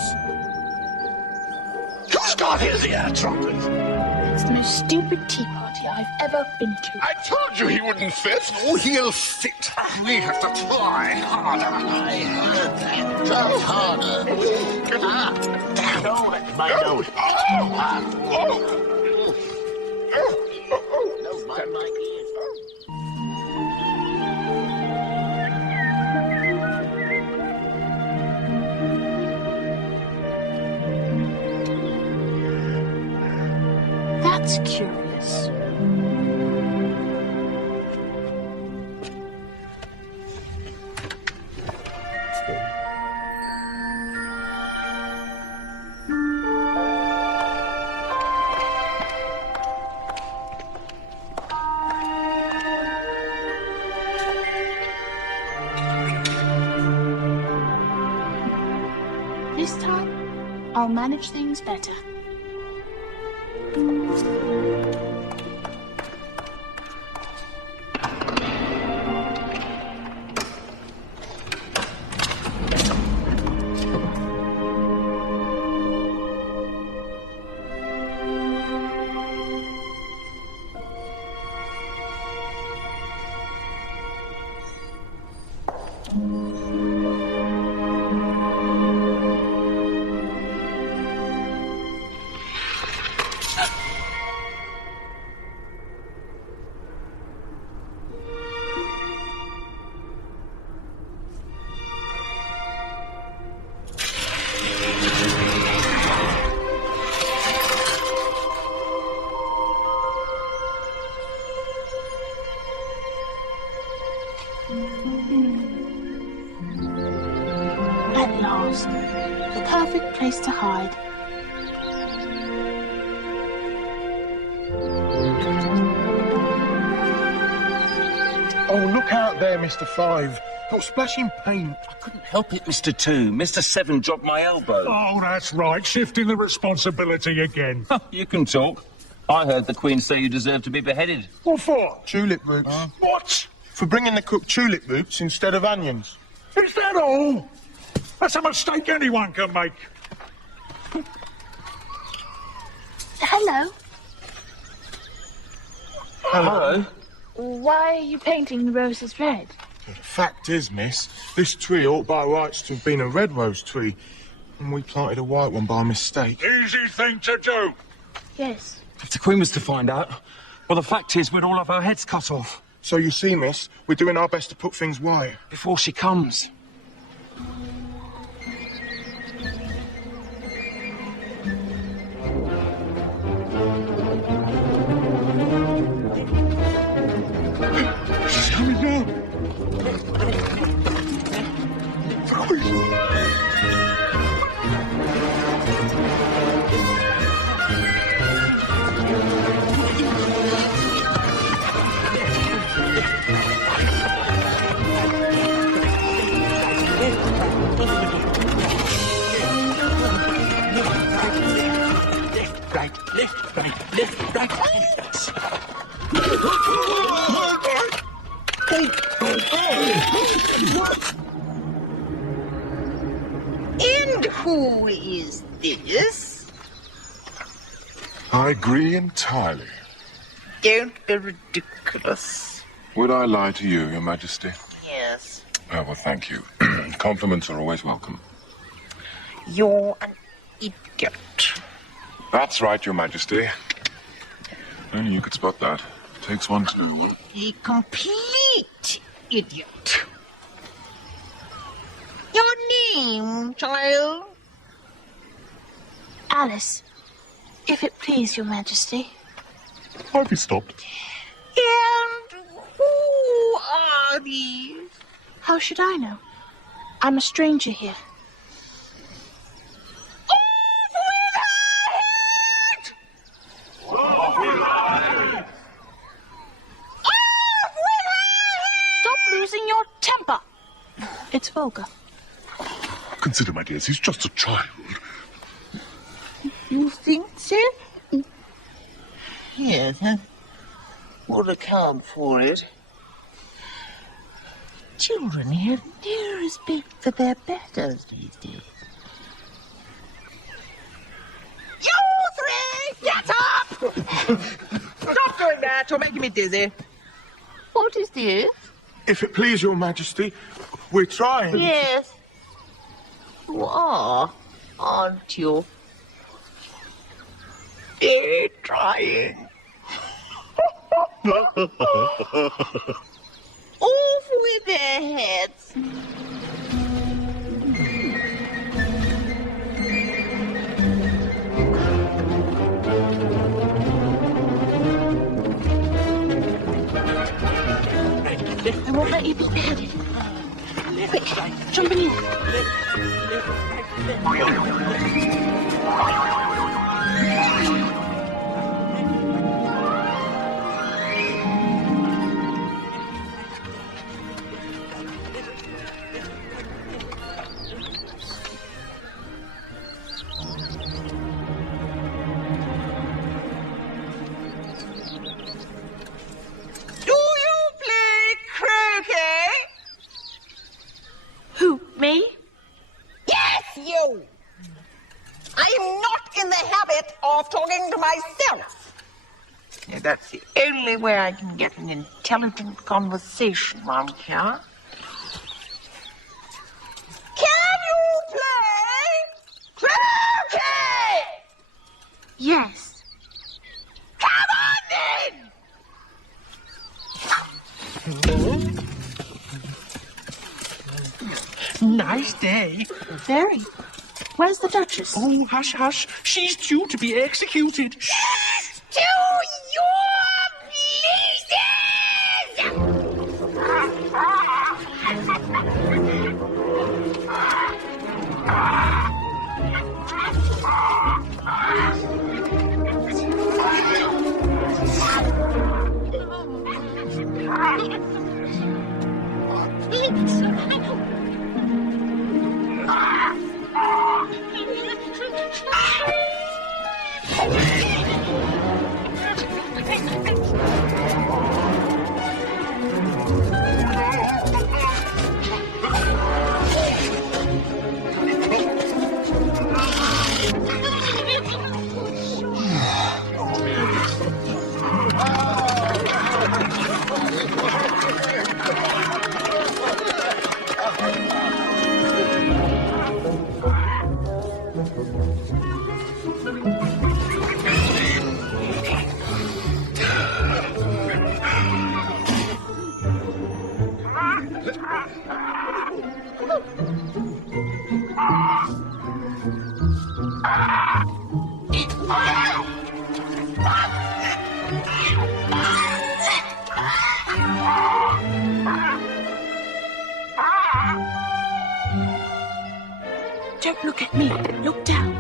Who's got his ear trumpet? It's the most stupid tea party I've ever been to. I told you he wouldn't fit. Oh, he'll fit. We have to try harder. I heard that. Try harder. No, my nose. Don't mind my ears. That's curious. This time, I'll manage things better. At last, the perfect place to hide. Oh, look out there, Mr. Five. Got splashing paint. I couldn't help it, Mr. Two. Mr. Seven dropped my elbow. Oh, that's right. Shifting the responsibility again. You can talk. I heard the Queen say you deserve to be beheaded. What for? Tulip roots. What? For bringing the cook tulip roots instead of onions. Is that all? That's a mistake anyone can make. Hello. Hello. Why are you painting the roses red? The fact is, miss, this tree ought by rights to have been a red rose tree, and we planted a white one by mistake. Easy thing to do. Yes. If the Queen was to find out, well, the fact is we'd all have our heads cut off. So you see, miss, we're doing our best to put things right. Before she comes. She's coming down. And who is this? I agree entirely. Don't be ridiculous. Would I lie to you, Your Majesty? Oh, well, thank you. Compliments are always welcome. You're an idiot. That's right, Your Majesty. Only you could spot that. Takes one to know one. A complete idiot. Your name, child? Alice, if it please your majesty. Have you stopped? And who are these? How should I know? I'm a stranger here. Stop losing your temper. It's vulgar. Consider, my dears, he's just a child. You think so? Yes, that would account for it. Children have no respect for their betters these days. You three, get up! Stop doing that, you're making me dizzy. What is this? If it please your majesty, we're trying. Yes. You are, aren't you? They're trying. Off with their heads. I won't let you be beheaded. Quick, jump in. Do you play croquet? Who, me? Yes, you! I'm not in the habit of talking to myself. Yeah, that's the only way I can get an intelligent conversation round here. Can you play croquet? Yes. Come on then! Nice day. Very. Where's the Duchess? Oh, hush, hush. She's due to be executed. To your Don't look at me. Look down.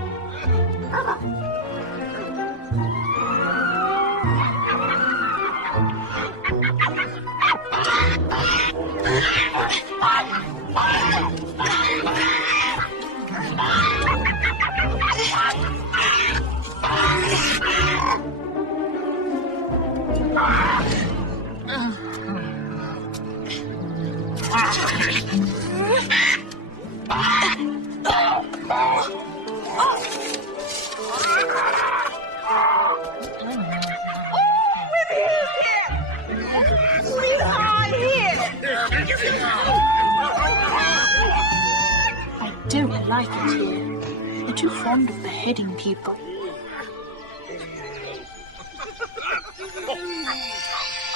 don't like it here. They're too fond of beheading people.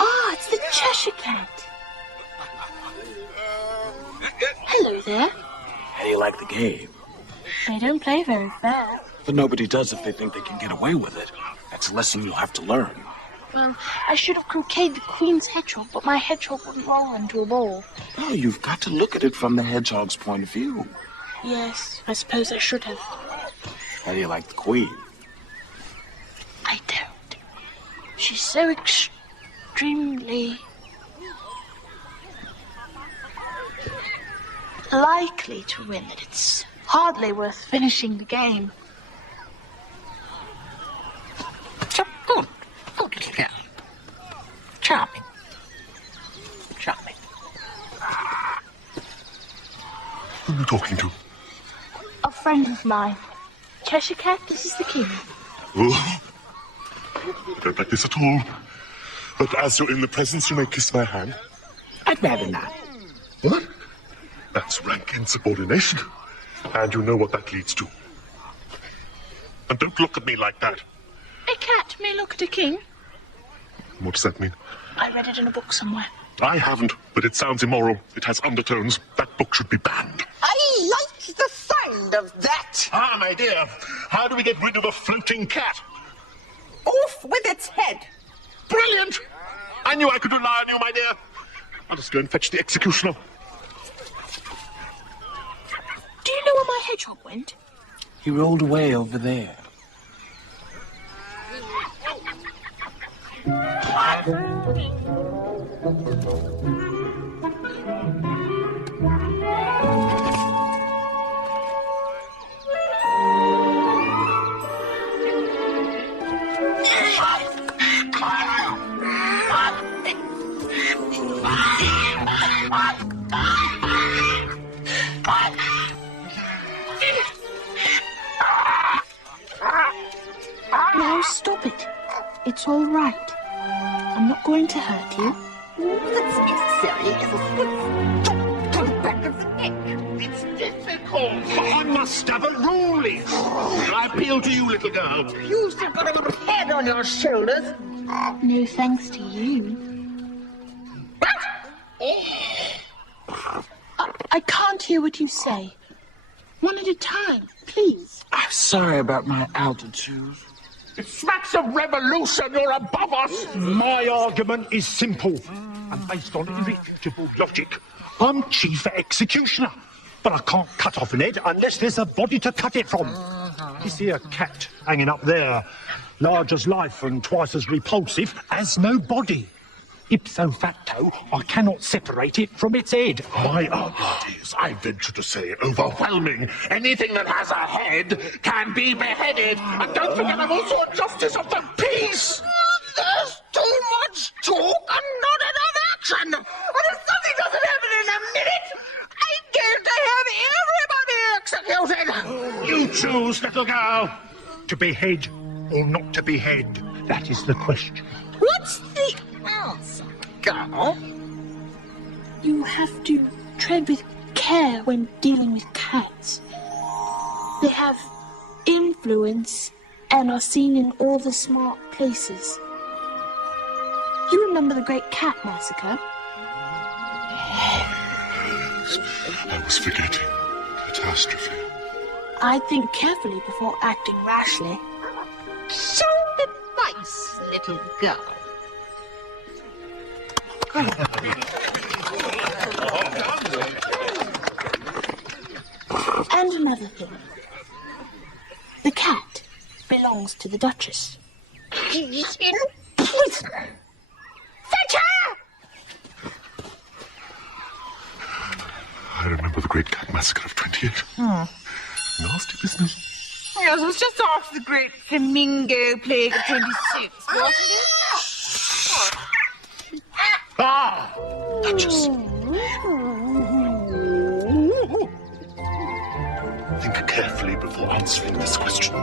Ah, it's the Cheshire Cat. Hello there. How do you like the game? They don't play very fair. But nobody does if they think they can get away with it. That's a lesson you'll have to learn. Well, I should have croqueted the Queen's hedgehog, but my hedgehog wouldn't roll into a ball. No, you've got to look at it from the hedgehog's point of view. Yes, I suppose I should have. How do you like the Queen? I don't. She's so extremely likely to win that it's hardly worth finishing the game. Good little girl. Charming. Charming. Who are you talking to? A friend of mine. Cheshire Cat, this is the King. Oh, I don't like this at all. But as you're in the presence, you may kiss my hand. I'd rather not. What? That's rank insubordination. And you know what that leads to. And don't look at me like that. A cat may look at a king. What does that mean? I read it in a book somewhere. I haven't, but it sounds immoral. It has undertones. That book should be banned. I like the sound of that. Ah, my dear, how do we get rid of a floating cat? Off with its head. Brilliant! I knew I could rely on you, my dear. I'll just go and fetch the executioner. Do you know where my hedgehog went? He rolled away over there. No, stop it. It's all right. I'm not going to hurt you. That's necessary as a slip to the back of the neck. It's difficult. I must have a ruling. I appeal to you, little girl. You've still got a little head on your shoulders. No thanks to you. I can't hear what you say. One at a time, please. I'm sorry about my altitude. It smacks of revolution. You're above us. My argument is simple and based on irrefutable logic. I'm chief executioner, but I can't cut off an head unless there's a body to cut it from. This here cat hanging up there, large as life and twice as repulsive, has no body. Ipso facto, I cannot separate it from its head. My argument is, I venture to say, overwhelming. Anything that has a head can be beheaded. And don't forget, I'm also a justice of the peace. There's too much talk and not enough action. And if something doesn't happen in a minute, I'm going to have everybody executed. You choose, little girl. To behead or not to behead, that is the question. What's the answer, girl? You have to tread with care when dealing with cats. They have influence and are seen in all the smart places. You remember the Great Cat Massacre? I was forgetting. Catastrophe. I'd think carefully before acting rashly. So nice, little girl. And another thing. The cat belongs to the Duchess. He's in prison. Fetch her! I remember the Great Cat Massacre of 28. Nasty business. Yes, it was just after the Great Flamingo Plague of 26, wasn't it? Ah! Duchess. Think carefully before answering this question.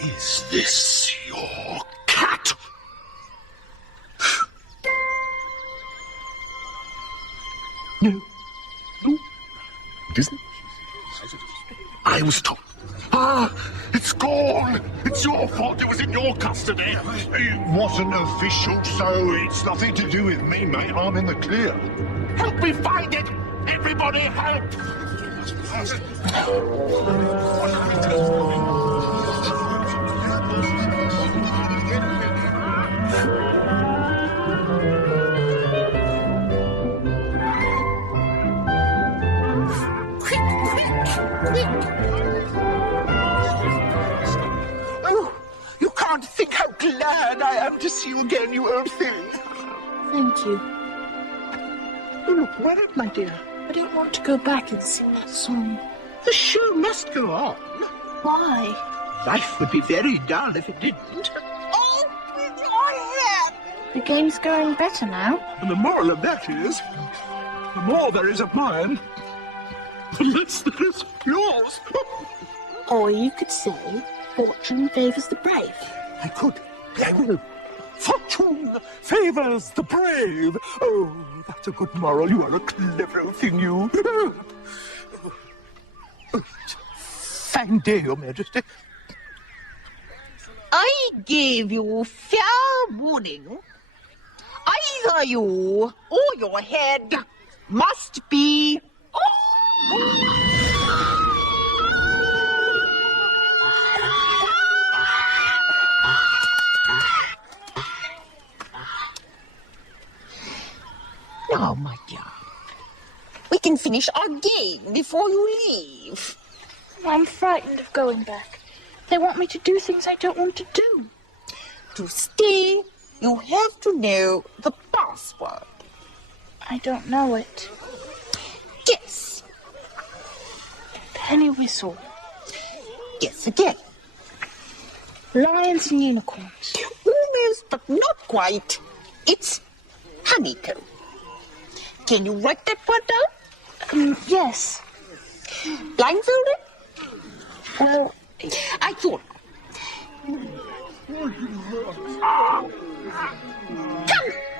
Is this your cat? No. No. It isn't? I was told. Ah, it's gone. It's your fault. It was in your custody. It wasn't official, so it's nothing to do with me, mate. I'm in the clear. Help me find it. Everybody help. Oh, you can't think how glad I am to see you again, you old thing. Thank you. You look worried, my dear. I don't want to go back and sing that song. The show must go on. Why? Life would be very dull if it didn't. Open your head! The game's going better now. And the moral of that is, the more there is of mine, the less there is of yours. Or you could say, fortune favours the brave. I could. I will. Fortune favours the brave. Oh, that's a good moral. You are a clever thing, you. Fine day, Your Majesty. I gave you fair warning. Either you or your head must be... Now, my dear, we can finish our game before you leave. I'm frightened of going back. They want me to do things I don't want to do. To stay, you have to know the password. I don't know it. Guess. Penny whistle. Guess again. Lions and unicorns. Almost, but not quite. It's honeycomb. Can you write that one down? Yes. Blindfolded? Well, I thought.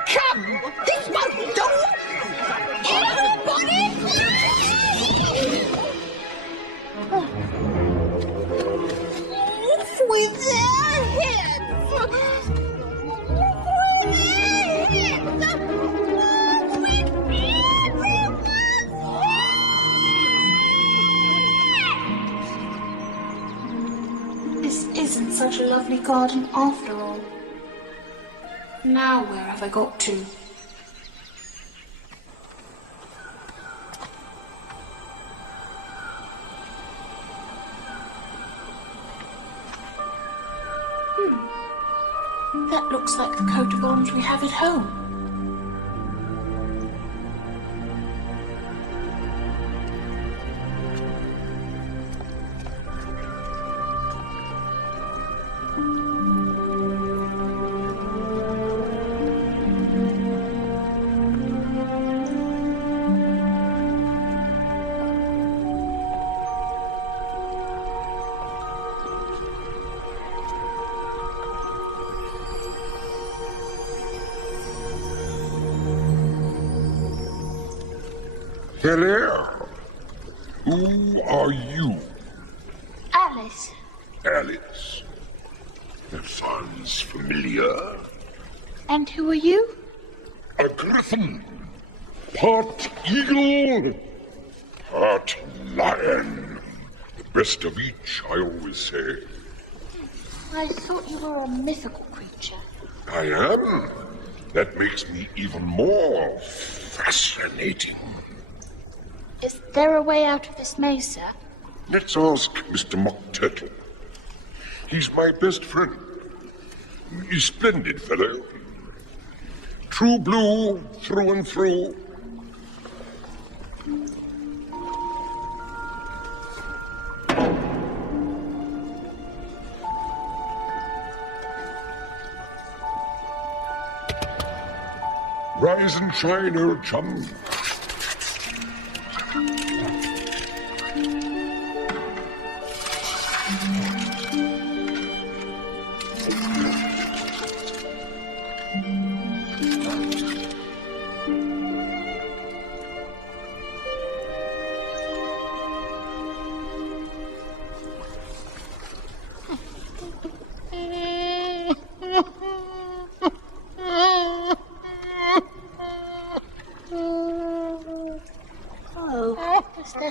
Come! This won't do! Everybody! Off with their heads! Off with their heads! Off with everyone's heads! This isn't such a lovely garden after all. Now where have I got to? That looks like the coat of arms we have at home. Hello. Who are you? Alice. Alice. That sounds familiar. And who are you? A griffin. Part eagle. Part lion. The best of each, I always say. I thought you were a mythical creature. I am. That makes me even more fascinating. Is there a way out of this mesa? Let's ask Mr. Mock Turtle. He's my best friend. He's a splendid fellow. True blue through and through. Rise and shine, old chum.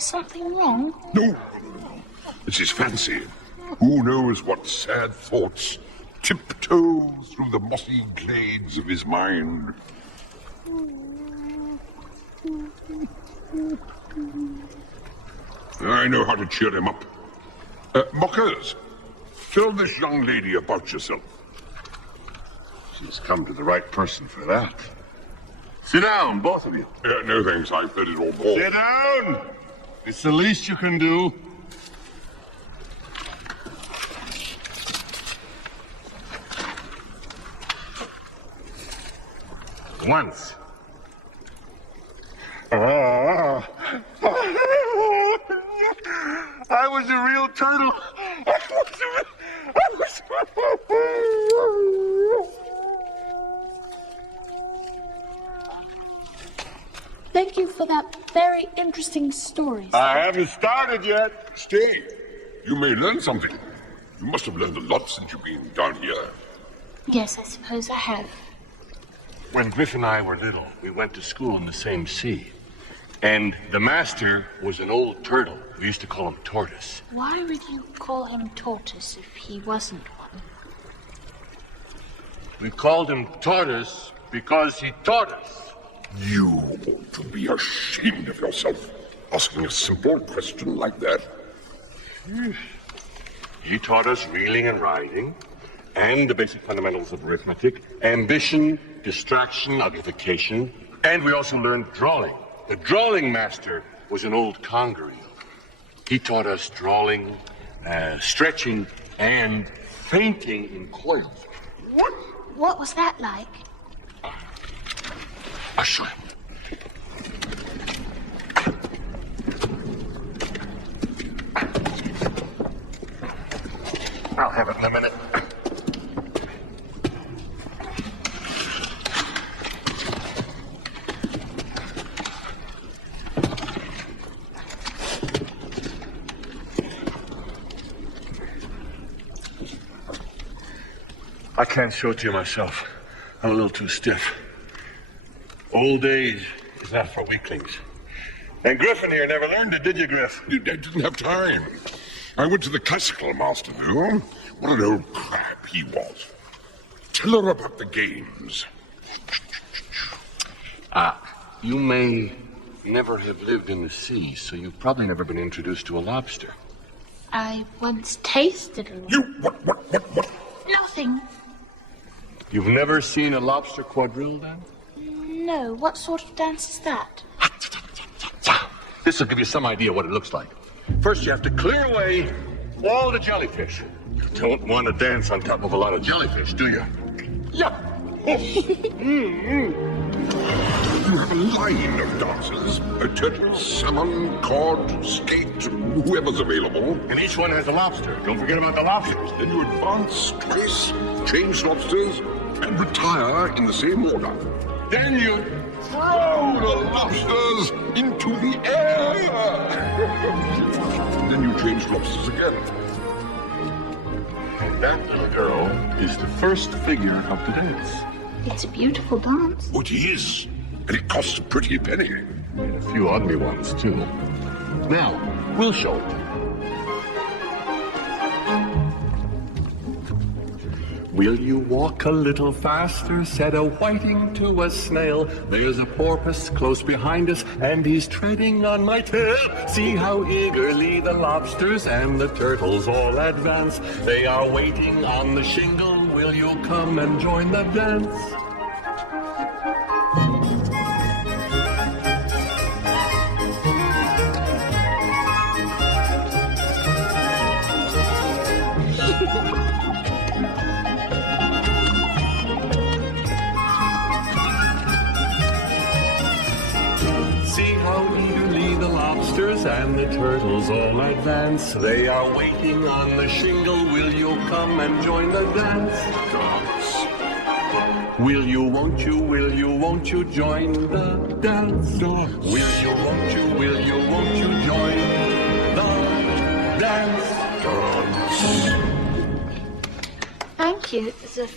there something wrong? No. It's his fancy. Who knows what sad thoughts tiptoe through the mossy glades of his mind? I know how to cheer him up. Mockers, tell this young lady about yourself. She's come to the right person for that. Sit down, both of you. No thanks, I've heard it all before. Sit down! It's the least you can do. Once. I was a real turtle. Thank you for that very interesting story. I haven't started yet. Stay. You may learn something. You must have learned a lot since you've been down here. Yes, I suppose I have. When Griff and I were little, we went to school in the same sea. And the master was an old turtle. We used to call him Tortoise. Why would you call him Tortoise if he wasn't one? We called him Tortoise because he taught us. You ought to be ashamed of yourself, asking a simple question like that. He taught us reeling and riding, and the basic fundamentals of arithmetic, ambition, distraction, objectification, and we also learned drawing. The drawing master was an old congaree. He taught us drawing, stretching, and fainting in coils. What was that like? I'll show him. I'll have it in a minute. I can't show it to you myself. I'm a little too stiff. Old age is not for weaklings. And Griffin here never learned it, did you, Griff? I didn't have time. I went to the classical master, though. What an old crap he was. Tell her about the games. You may never have lived in the sea, so you've probably never been introduced to a lobster. I once tasted a lot. You, what? Nothing. You've never seen a lobster quadrille dance? No, what sort of dance is that? This will give you some idea what it looks like. First, you have to clear away all the jellyfish. You don't want to dance on top of a lot of jellyfish, do you? Yeah. You have a line of dancers. A turtle, salmon, cod, skate, whoever's available. And each one has a lobster. Don't forget about the lobsters. Then you advance twice, change lobsters, and retire in the same order. Then you throw the lobsters into the air. Then you change lobsters again. That little girl is the first figure of the dance. It's a beautiful dance. Oh, it is. And it costs a pretty penny. And a few ugly ones, too. Now, we'll show it to you. Will you walk a little faster, said a whiting to a snail. There's a porpoise close behind us, and he's treading on my tail. See how eagerly the lobsters and the turtles all advance. They are waiting on the shingle. Will you come and join the dance? See how eagerly the lobsters and the turtles all advance. They are waiting on the shingle. Will you come and join the dance? Will you, won't you join the dance? Will you, won't you join the dance? Thank you. It's a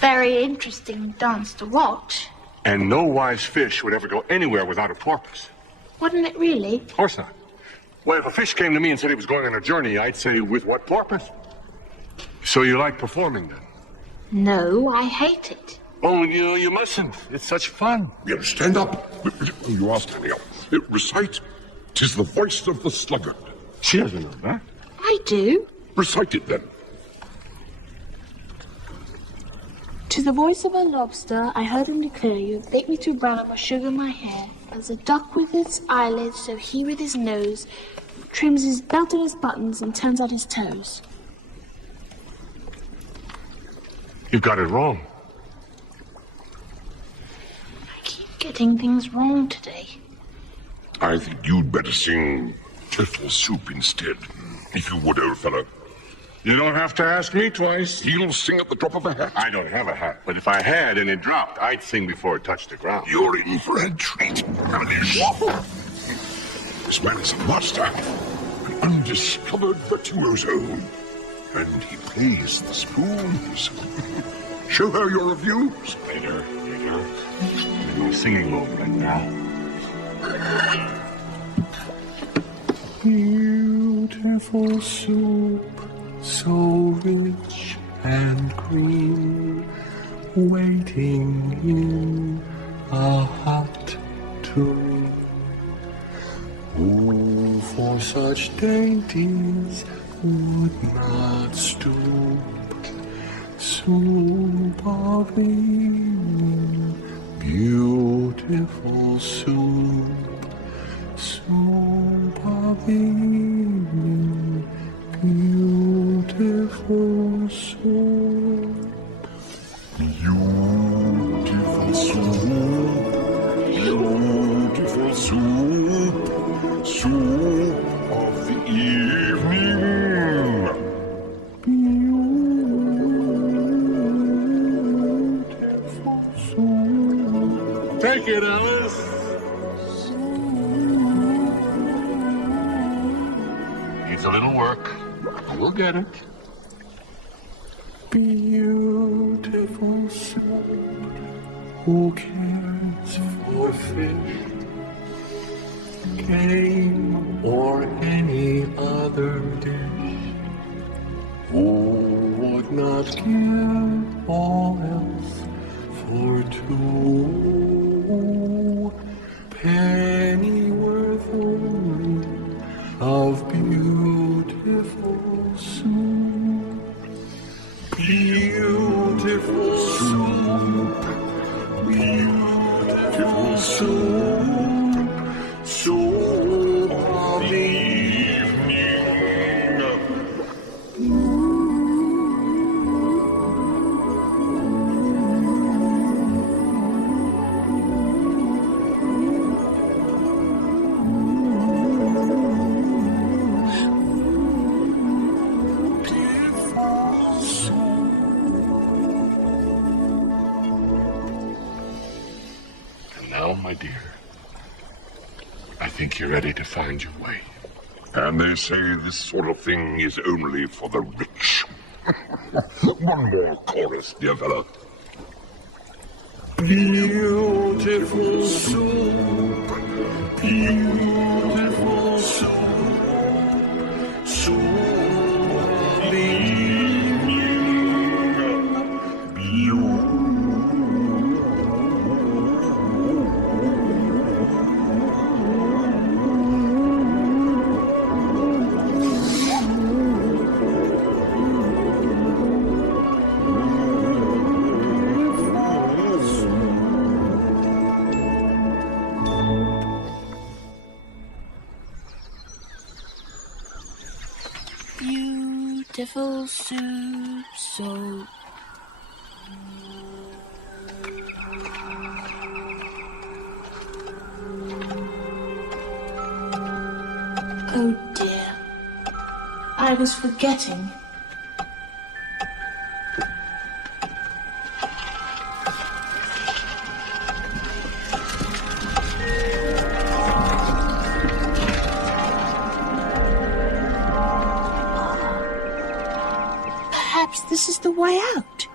very interesting dance to watch. And no wise fish would ever go anywhere without a porpoise. Wouldn't it really? Of course not. Well, if a fish came to me and said he was going on a journey, I'd say, with what purpose? So you like performing, then? No, I hate it. Oh, you mustn't. It's such fun. Yeah, stand up. You are standing up. Recite. 'Tis the voice of the sluggard. She doesn't know that. I do. Recite it, then. To the voice of a lobster, I heard him declare, you have baked me too brown, I must sugar my hair. As a duck with its eyelids, so he with his nose trims his belt and his buttons and turns out his toes. You've got it wrong. I keep getting things wrong today. I think you'd better sing turtle soup instead. If you would, old fellow. You don't have to ask me twice. He'll sing at the drop of a hat. I don't have a hat, but if I had and it dropped, I'd sing before it touched the ground. You're in for a treat, Alice. This man is a master, an undiscovered virtuoso, and he plays the spoons. Show her your reviews. Later. I'm in my singing mode right now. Beautiful soup, so rich and green, waiting in a hot tureen. Who for such dainties would not stoop? Soup of the evening, beautiful soup. Soup of the evening, beautiful soup. Beautiful soup, beautiful soup, soup of the evening. Beautiful soup. Take it, Alice. Needs a little work. We'll get it. Beautiful soup. Who cares for fish, game, or any other dish? Who would not give all else for two? Pennyworth only of beautiful soup. Beautiful soup. Beautiful soup. Soup of the evening. Now, my dear, I think you're ready to find your way. And they say this sort of thing is only for the rich. One more chorus, dear fellow. Beautiful soup. Beautiful soup. Soup of the evening. Beautiful soup, so oh dear, I was forgetting. Perhaps this is the way out.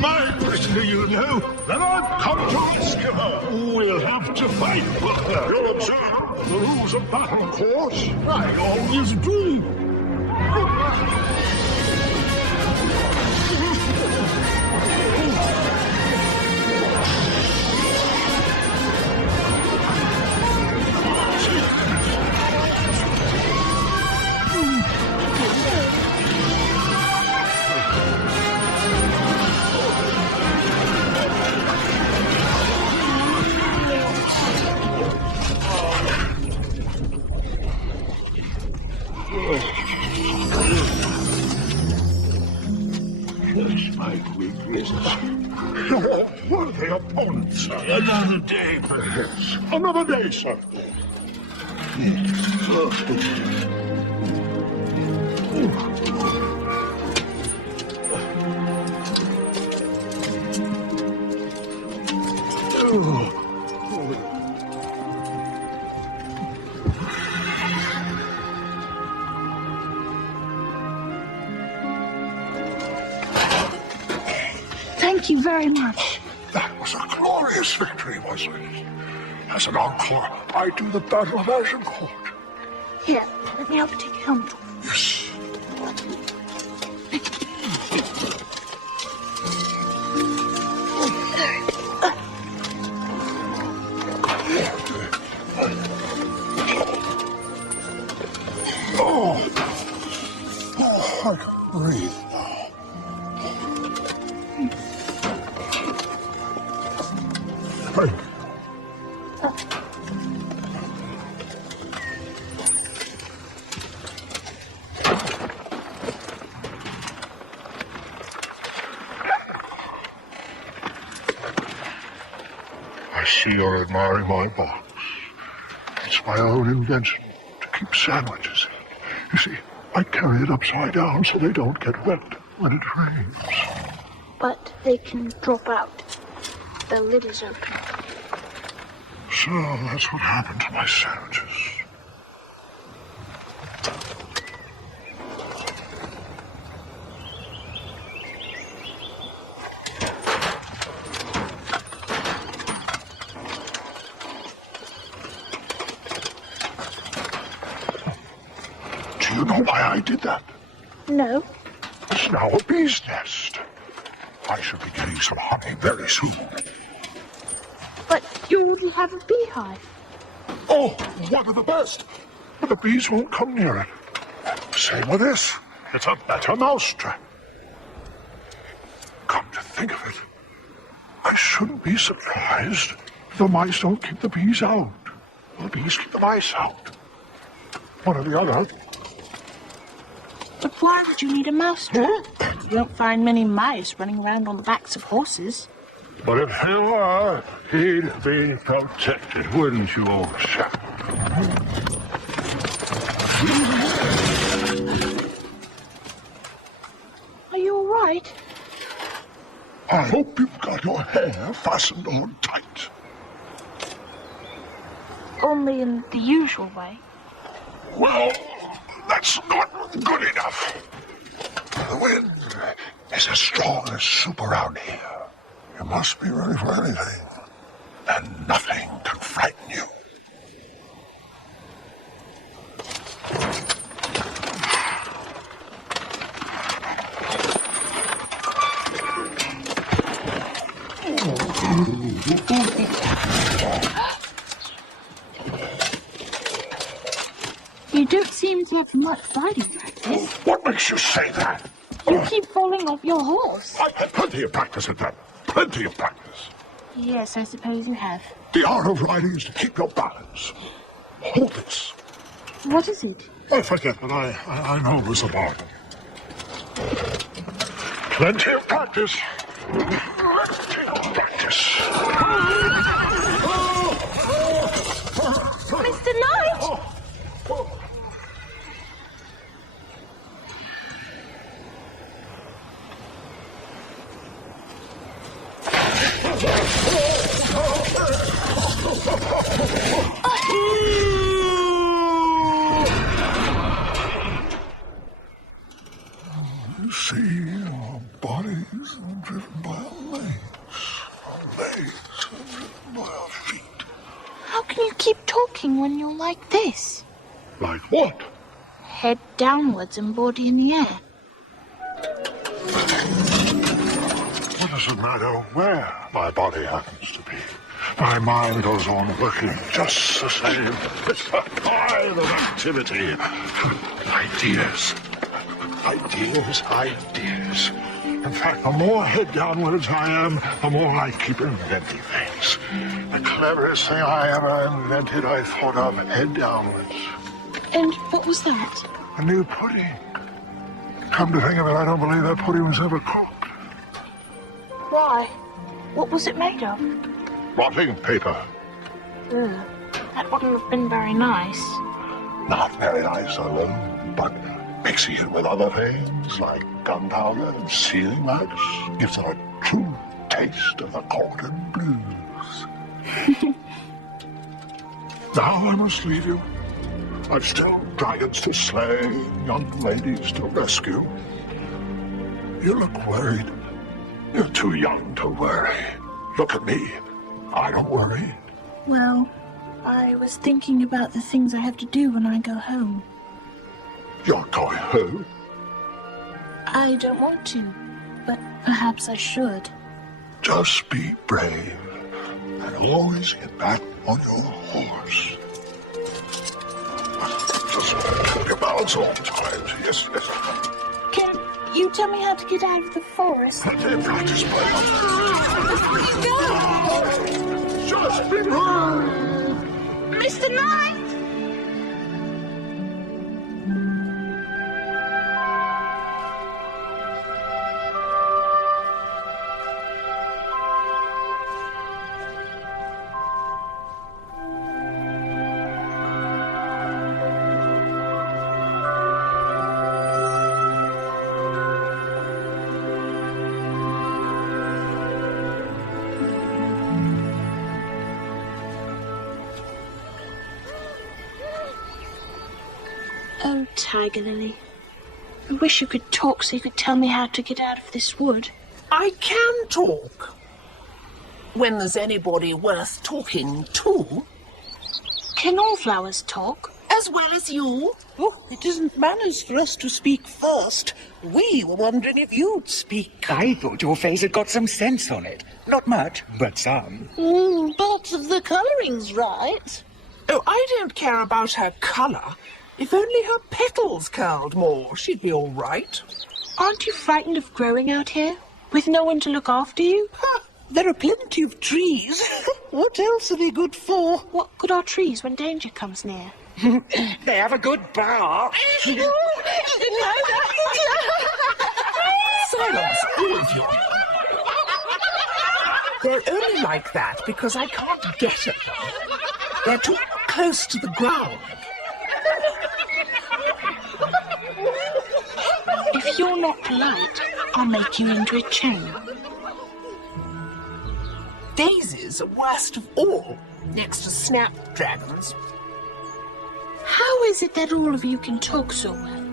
my prisoner, you know, and I've come to rescue her. We'll have to fight for her. You'll observe the rules of battle, of course. I always do. Yes, my weakness. Your worthy opponent, sir. Another day, perhaps. Another day, sir. Thank you very much. That was a glorious victory, wasn't it? As an encore, I do the Battle of Agincourt. Here, let me help you take your helmet off. Yes. I can breathe now. Thank you. I see you're admiring my box. It's my own invention to keep sandwiches in. You see, I carry it upside down so they don't get wet when it rains. But they can drop out. The lid is open. So that's what happened to my sandwiches. Do you know why I did that? No. It's now a bee's nest. I should be getting some honey very soon. But you already have a beehive. Oh, one of the best. But the bees won't come near it. Same with this. It's a better mousetrap. Come to think of it, I shouldn't be surprised if the mice don't keep the bees out. The bees keep the mice out. One or the other. But why would you need a mouse trap? You won't find many mice running around on the backs of horses. But if there were, he'd be protected, wouldn't you, old chap? Are you all right? I hope you've got your hair fastened on tight. Only in the usual way. Well, that's not good enough. The wind is as strong as soup around here. You must be ready for anything, and nothing can frighten you. You don't seem to have much riding practice. What makes you say that? You keep falling off your horse. I've had plenty of practice at that. Plenty of practice. Yes, I suppose you have. The art of riding is to keep your balance. Hold this. What is it? I forget, but I know it was a bargain. Plenty of practice. Plenty of practice. Mr. Knight! You see, our bodies are driven by talking when you're like this? Like what? Head downwards and body in the air. What does it matter where my body happens to be? My mind goes on working just the same. It's a pile of activity. Ideas. Ideas, ideas. In fact, the more head downwards I am, the more I keep inventing things. The cleverest thing I ever invented, I thought of head downwards. And what was that? A new pudding. Come to think of it, I don't believe that pudding was ever cooked. Why? What was it made of? Blotting paper. Ugh, that wouldn't have been very nice. Not very nice alone, but mixing it with other things like gunpowder and sealing wax gives it a true taste of the golden blues. Now I must leave you. I've still dragons to slay, young ladies to rescue. You look worried. You're too young to worry. Look at me. I don't worry. Well, I was thinking about the things I have to do when I go home. You're going home? I don't want to, but perhaps I should. Just be brave and always get back on your horse. Just keep your balance all the time. Yes, yes. Can you tell me how to get out of the forest? I did practice my Before you go! Just be brave! Mr. Knight! Oh, Tiger Lily. I wish you could talk so you could tell me how to get out of this wood. I can talk. When there's anybody worth talking to. Can all flowers talk? As well as you. Oh, it isn't manners for us to speak first. We were wondering if you'd speak. I thought your face had got some sense on it. Not much, but some. But the colouring's right. Oh, I don't care about her colour. If only her petals curled more, she'd be all right. Aren't you frightened of growing out here? With no one to look after you? There are plenty of trees. What else are they good for? What good are trees when danger comes near? They have a good bark. Silence, all of you. They're only like that because I can't get at them. They're too close to the ground. If you're not polite, I'll make you into a chain. Daisies are worst of all, next to snapdragons. How is it that all of you can talk so well?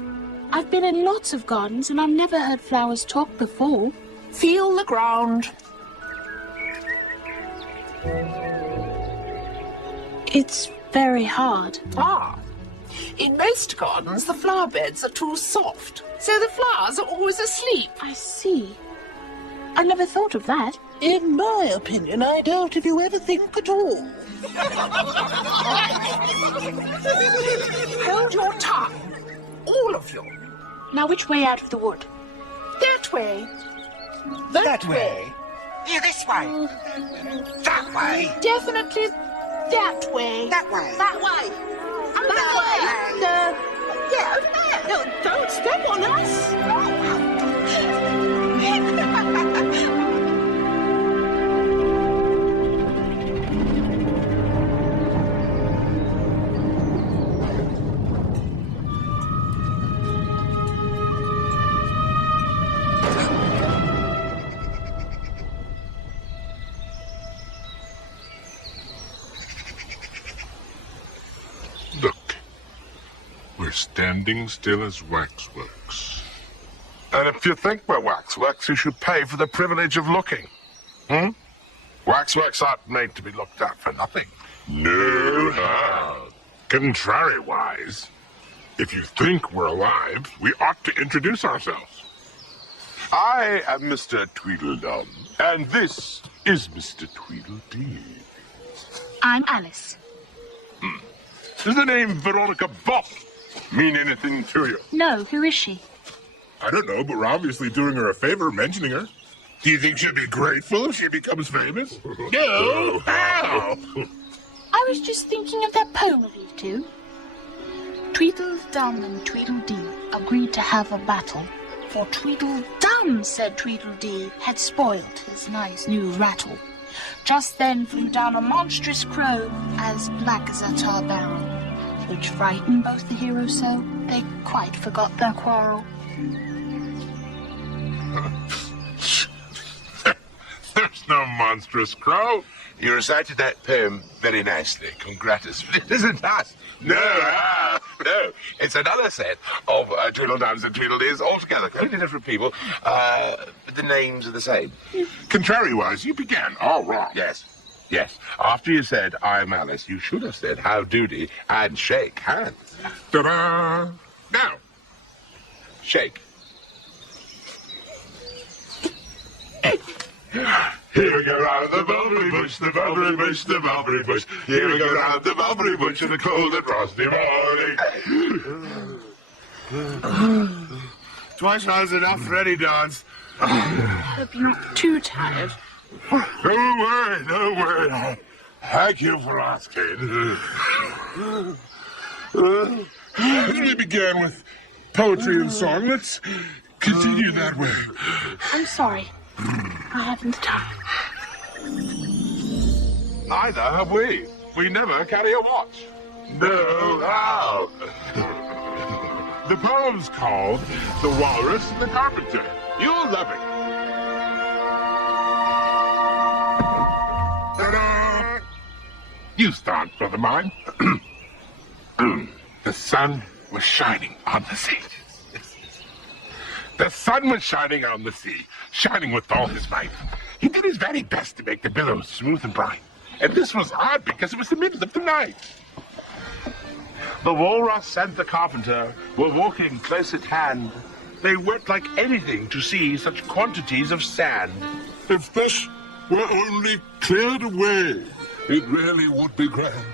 I've been in lots of gardens and I've never heard flowers talk before. Feel the ground. It's very hard. Ah. In most gardens, the flower beds are too soft, so the flowers are always asleep. I see. I never thought of that. In my opinion, I doubt if you ever think at all. Hold your tongue, all of you. Now which way out of the wood? That way. That way. Yeah, this way. That way. Definitely that way. That way. That way. That Yeah, no, don't step on us. Look, we're standing still as waxworks. And if you think we're waxworks, you should pay for the privilege of looking. Waxworks aren't made to be looked at for nothing. No, Contrariwise, if you think we're alive, we ought to introduce ourselves. I am Mr. Tweedledum, and this is Mr. Tweedledee. I'm Alice. Does the name Veronica Boff mean anything to you? No, who is she? I don't know, but we're obviously doing her a favor mentioning her. Do you think she'll be grateful if she becomes famous? No! How? I was just thinking of that poem of you two. Tweedledum and Tweedledee agreed to have a battle, for Tweedledum said Tweedledee had spoiled his nice new rattle. Just then flew down a monstrous crow, as black as a tar barrel, which frightened both the heroes so they quite forgot their quarrel. There's no monstrous crow. You recited that poem very nicely. Congratus. But it isn't us. No. No. It's another set of Tweedledums and Tweedledees altogether. Completely different people. But the names are the same. Contrariwise, you began all wrong. Yes. Yes. After you said, I'm Alice, you should have said, how doody, and shake hands. Ta-da! Now. Shake. Here we go round the mulberry bush, the mulberry bush, the mulberry bush. Here we go round the mulberry bush in the cold and frosty morning. Twice was enough, ready, dance. Hope you're not too tired. No worry. Thank you for asking. We began with poetry and song. Let's continue that way. I'm sorry. I haven't the time. Neither have we. We never carry a watch. No, how? The poem's called The Walrus and the Carpenter. You'll love it. Ta-da! You start, brother mine. The sun was shining on the sea. The sun was shining on the sea, shining with all his might. He did his very best to make the billows smooth and bright. And this was odd because it was the middle of the night. The walrus and the carpenter were walking close at hand. They worked like anything to see such quantities of sand. If this were only cleared away, it really would be grand.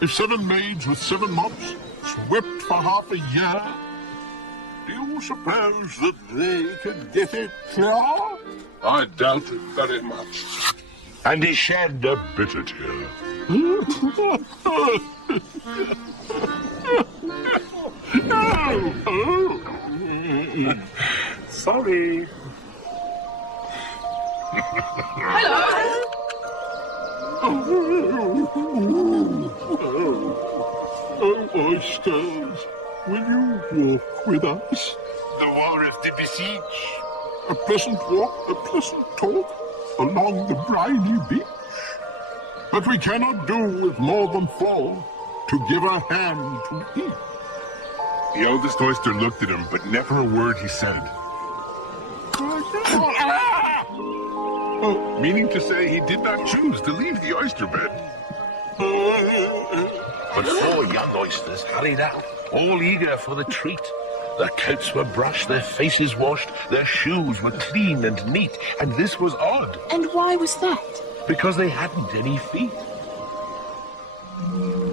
If 7 maids with 7 mops swept for half a year, do you suppose that they could get it clear? I doubt it very much. And he shed a bitter tear. Sorry. Hello. Oh, oysters, will you walk with us? The walrus did beseech. A pleasant walk, a pleasant talk along the briny beach. But we cannot do with more than 4 to give a hand to each. The oldest oyster looked at him, but never a word he said. Oh, meaning to say he did not choose to leave the oyster bed. But 4 young oysters hurried out, all eager for the treat. Their coats were brushed, their faces washed, their shoes were clean and neat, and this was odd. And why was that? Because they hadn't any feet.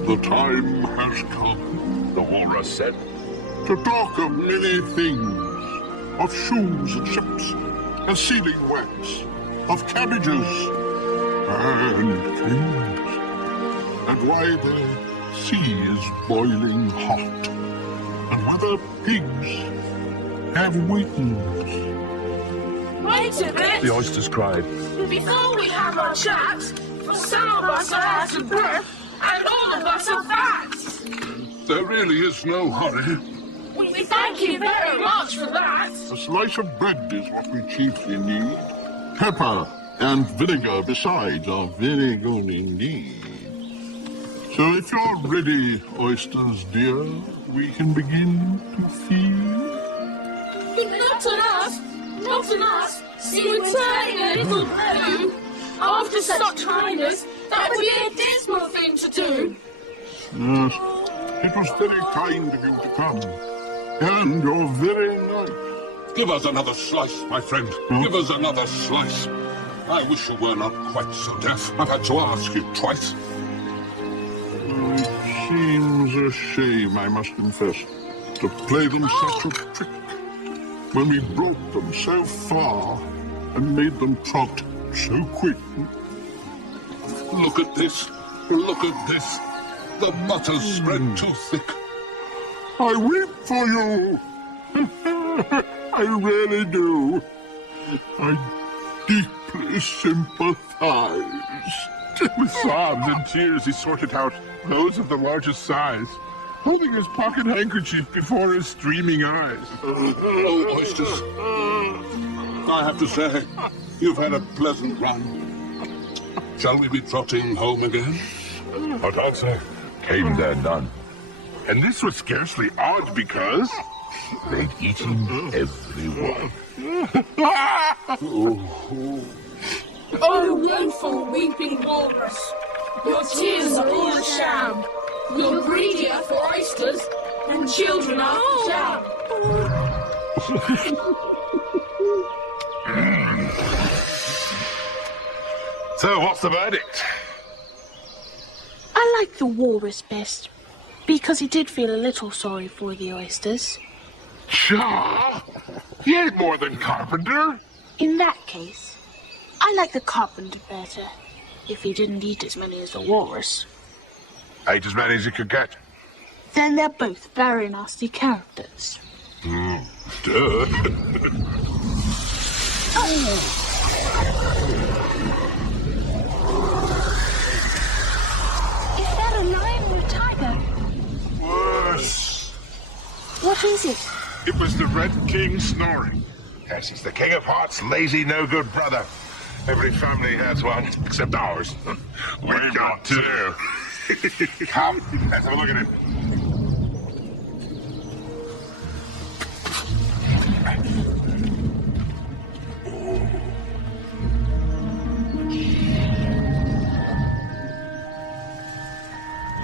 The time has come, the walrus said, to talk of many things, of shoes and ships, and sealing wax, of cabbages and kings, and why the sea is boiling hot, and whether pigs have wings. Wait a bit! The oysters cried. Before we have our chat, for some of us are out of breath, and all of us are fat. There really is no hurry. We thank you very much for that. A slice of bread is what we chiefly need. Pepper and vinegar besides are very good indeed. So if you're ready, oysters dear, we can begin to feed. But not on us, not on us. See, we're turning a little blue. After such kindness, that would be a dismal thing to do. Yes, It was very kind of you to come. And you're very nice. Give us another slice, my friend. Give us another slice. I wish you were not quite so deaf. I've had to ask you twice. It seems a shame, I must confess, to play them such a trick when we brought them so far and made them trot so quick. Look at this. Look at this. The butter's spread too thick. I weep for you. I really do. I deeply sympathize. With sobs and tears, he sorted out those of the largest size, holding his pocket handkerchief before his streaming eyes. Oh, Oysters, I have to say, you've had a pleasant run. Shall we be trotting home again? Hot answer came there none. And this was scarcely odd because they'd eaten everyone. Oh, woeful weeping walrus, your tears are all a sham. You're greedier for oysters than children after jam. So, what's the verdict? I like the walrus best, because he did feel a little sorry for the oysters. Pshaw! He ain't more than carpenter. In that case, I like the carpenter better, if he didn't eat as many as the walrus. Ate as many as you could get. Then they're both very nasty characters. Duh. Is that a lion or a tiger? Worse. What is it? It was the Red King snoring. Yes, he's the King of Hearts' lazy, no-good brother. Every family has one, except ours. We've got two. Come, let's have a look at him.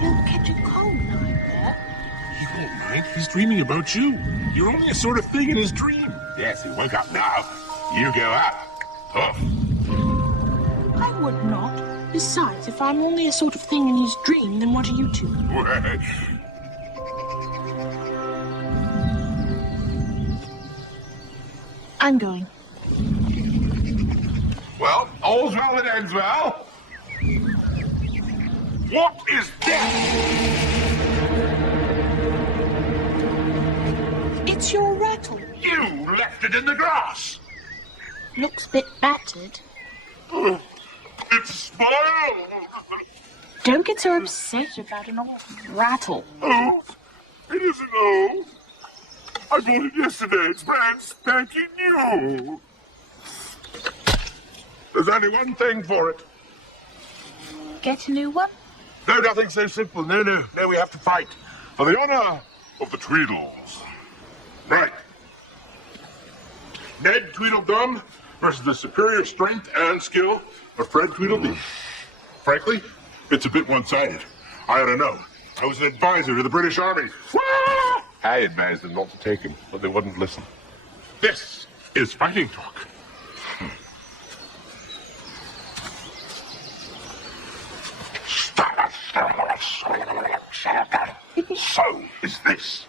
You'll catch a cold lying there. He won't mind. He's dreaming about you. You're only a sort of thing in his dream. Yes, he wake up now. You go up. Off. I would not. Besides, if I'm only a sort of thing in his dream, then what are you two? I'm going. Well, all's well that ends well. What is this? It's your rattle. You left it in the grass. Looks a bit battered. It's spoiled. Don't get so upset about an old rattle. Oh, it isn't old. I bought it yesterday. It's brand spanking new. There's only one thing for it. Get a new one? No, nothing so simple. No, we have to fight. For the honor of the Tweedles. Right. Ned Tweedledum versus the superior strength and skill of Fred Tweedledee. Frankly, it's a bit one-sided. I ought to know. I was an advisor to the British Army. I advised them not to take him, but they wouldn't listen. This is fighting talk. So is this.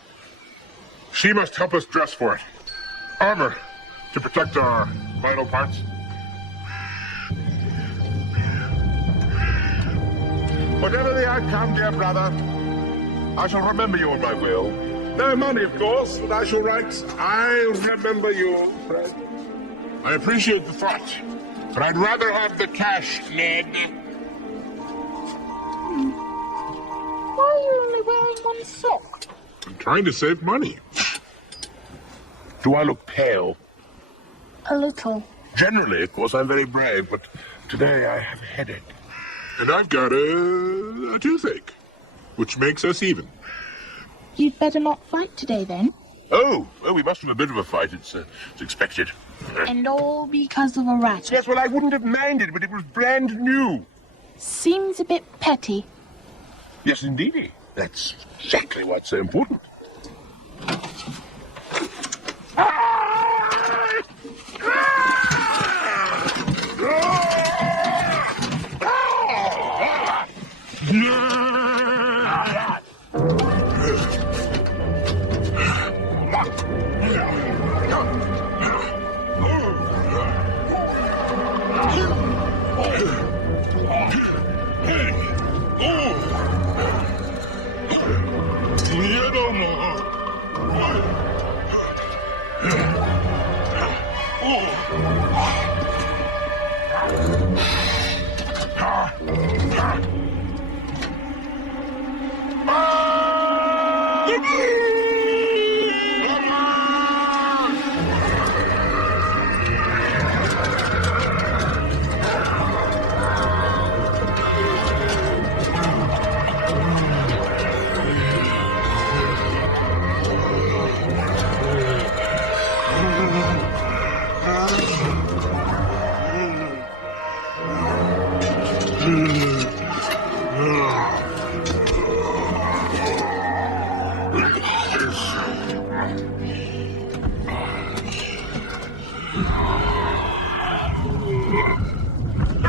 She must help us dress for it. Armor to protect our vital parts. Whatever the outcome, dear brother, I shall remember you in my will. No money, of course, but I shall write, I remember you, Fred. I appreciate the thought, but I'd rather have the cash, Ned. Why are you only wearing one sock? I'm trying to save money. Do I look pale? A little. Generally, of course, I'm very brave, but today I have a headache. And I've got a toothache, which makes us even. You'd better not fight today, then. Oh, well, we must have a bit of a fight. It's expected. And all because of a rat. Yes, well, I wouldn't have minded, but it was brand new. Seems a bit petty. Yes, indeedy. That's exactly what's so important.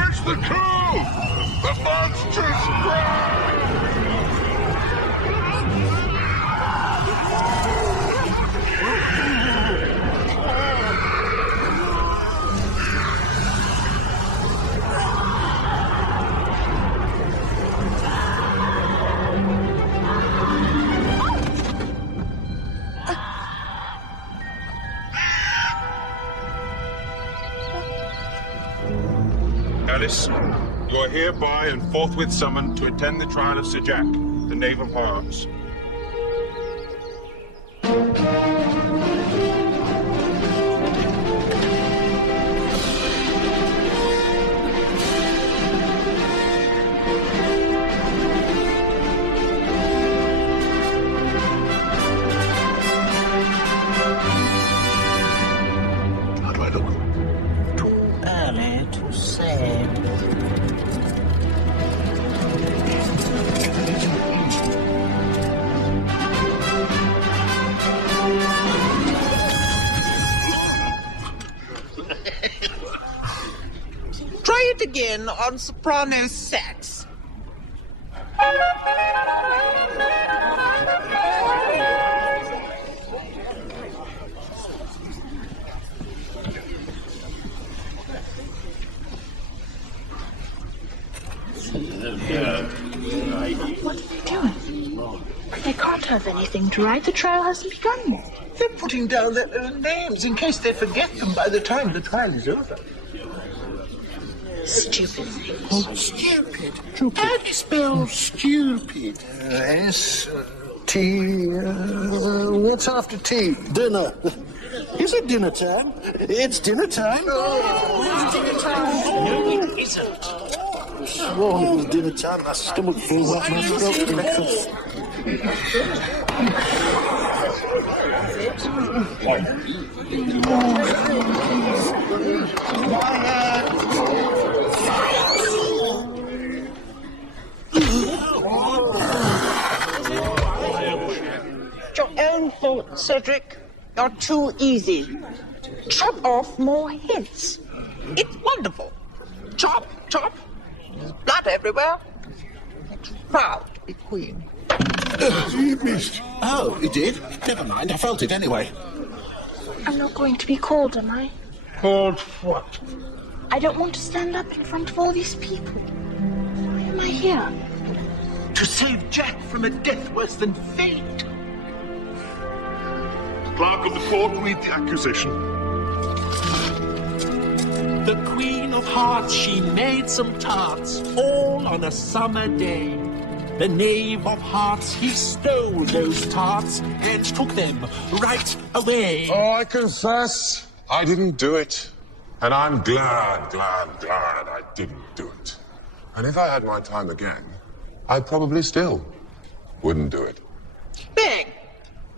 It's the coup! The monsters Alice, you are hereby and forthwith summoned to attend the trial of Sir Jack, the Knave of Hearts. How do I look? Too early to say. Try it again on soprano sax. What are they doing? They can't have anything to write. The trial hasn't begun yet. They're putting down their own names in case they forget them by the time the trial is over. Stupid things. Oh, stupid. How do you spell stupid? Tea. What's after tea? Dinner. Is it dinner time? It's dinner time. It's dinner time. No, it isn't. Sworn it was dinner time. My stomach fills up my throat. It's your own fault, Cedric. You're too easy. Chop off more heads. It's wonderful. Chop, chop. There's blood everywhere. Makes you proud to be queen. You missed. Oh, you did? Never mind. I felt it anyway. I'm not going to be called, am I? Called what? I don't want to stand up in front of all these people. Why am I here? To save Jack from a death worse than fate. Clerk of the court, read the accusation. The Queen of Hearts, she made some tarts, all on a summer day. The Knave of Hearts, he stole those tarts and took them right away. Oh, I confess, I didn't do it. And I'm glad I didn't do it. And if I had my time again, I probably still wouldn't do it. Bang!